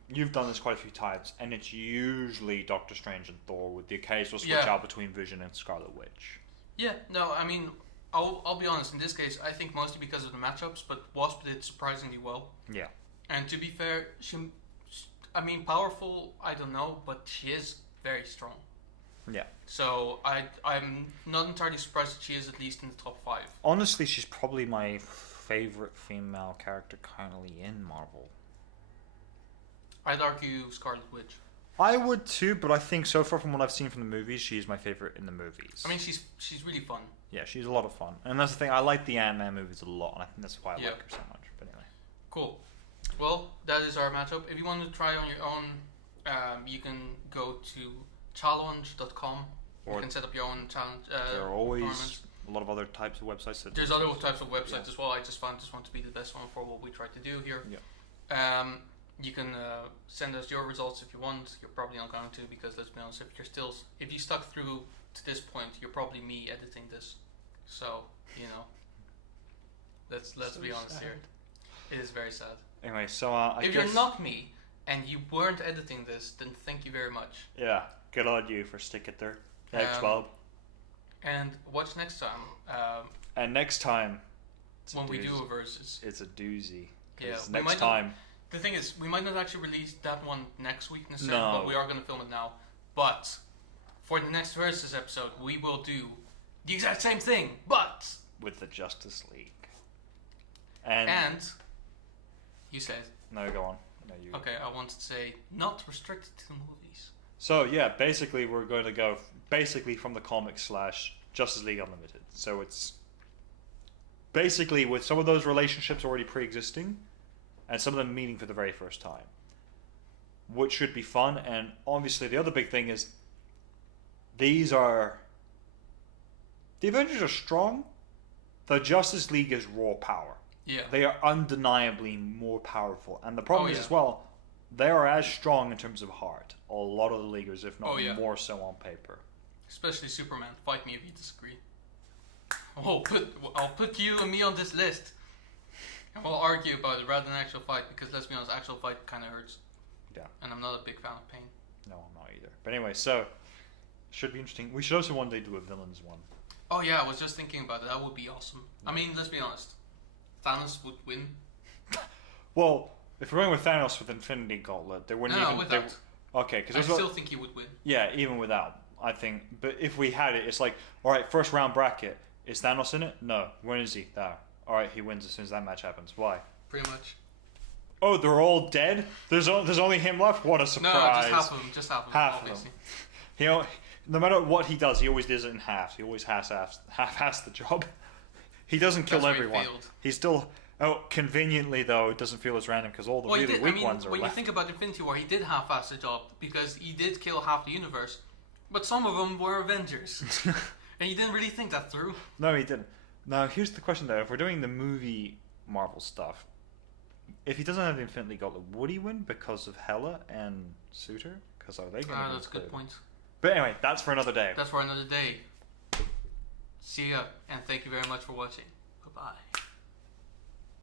you've done this quite a few times, and it's usually Doctor Strange and Thor, with the occasional switch out between Vision and Scarlet Witch. Yeah, no, I mean... I'll be honest, in this case, I think mostly because of the matchups, but Wasp did surprisingly well. Yeah. And to be fair, I mean, powerful, I don't know, but she is very strong. Yeah. So I'm not entirely surprised that she is at least in the top 5. Honestly, she's probably my favorite female character currently in Marvel. I'd argue Scarlet Witch. I would too, but I think so far from what I've seen from the movies, she's my favorite in the movies. I mean, she's really fun. Yeah, she's a lot of fun. And that's the thing, I like the Ant-Man movies a lot, and I think that's why I like her so much. But anyway. Cool. Well, that is our matchup. If you want to try on your own, you can go to challenge.com. You can set up your own challenge. There are always tournaments. a lot of other types of websites. There's other types of websites as well. I just found this one to be the best one for what we try to do here. Yeah. You can send us your results if you want. You're probably not going to, because let's be honest, if you stuck through to this point, you're probably me editing this. So, let's be honest sad. here. It is very sad. Anyway, so if you're not me and you weren't editing this, then thank you very much. Yeah, good on you for sticking there. Thanks, Bob. And what's next time? And next time, when we do a versus, it's a doozy. Yeah, next time. The thing is, we might not actually release that one next week necessarily, but we are going to film it now. But for the next versus episode, we will do the exact same thing, but with the Justice League. And you said. No, go on. No, you. Okay, I wanted to say not restricted to the movies. So yeah, basically we're going to go from the comics / Justice League Unlimited. So it's basically with some of those relationships already pre-existing, and some of them meeting for the very first time, which should be fun. And obviously the other big thing is the Avengers are strong. The Justice League is raw power. Yeah. They are undeniably more powerful. And the problem is as well, they are as strong in terms of heart. A lot of the Leaguers, if not more so on paper. Especially Superman. Fight me if you disagree. I'll put you and me on this list. And we'll argue about it rather than actual fight, because let's be honest, actual fight kind of hurts. Yeah. And I'm not a big fan of pain. No, I'm not either. But anyway, so should be interesting. We should also one day do a villains one. Oh yeah, I was just thinking about it. That would be awesome. Yeah. I mean, let's be honest. Thanos would win. Well, if we're going with Thanos with Infinity Gauntlet, there wouldn't even... without. Okay, because I still think he would win. Yeah, even without, I think. But if we had it, it's like, all right, first round bracket. Is Thanos in it? No. When is he? There. All right, he wins as soon as that match happens. Why? Pretty much. Oh, they're all dead? There's only him left? What a surprise. No, just half of them. Half of them. No matter what he does, he always does it in half. He always half-assed the job. He doesn't kill everyone. He's still... Oh, conveniently though, it doesn't feel as random because all the really weak ones are when left. You think about Infinity War, he did half-ass the job because he did kill half the universe, but some of them were Avengers, and he didn't really think that through. No, he didn't. Now, here's the question though: if we're doing the movie Marvel stuff, if he doesn't have the Infinity Gauntlet, would he win because of Hela and Suitor? Because are they going to? That's a good point. But anyway, that's for another day. That's for another day. See ya, and thank you very much for watching. Bye bye.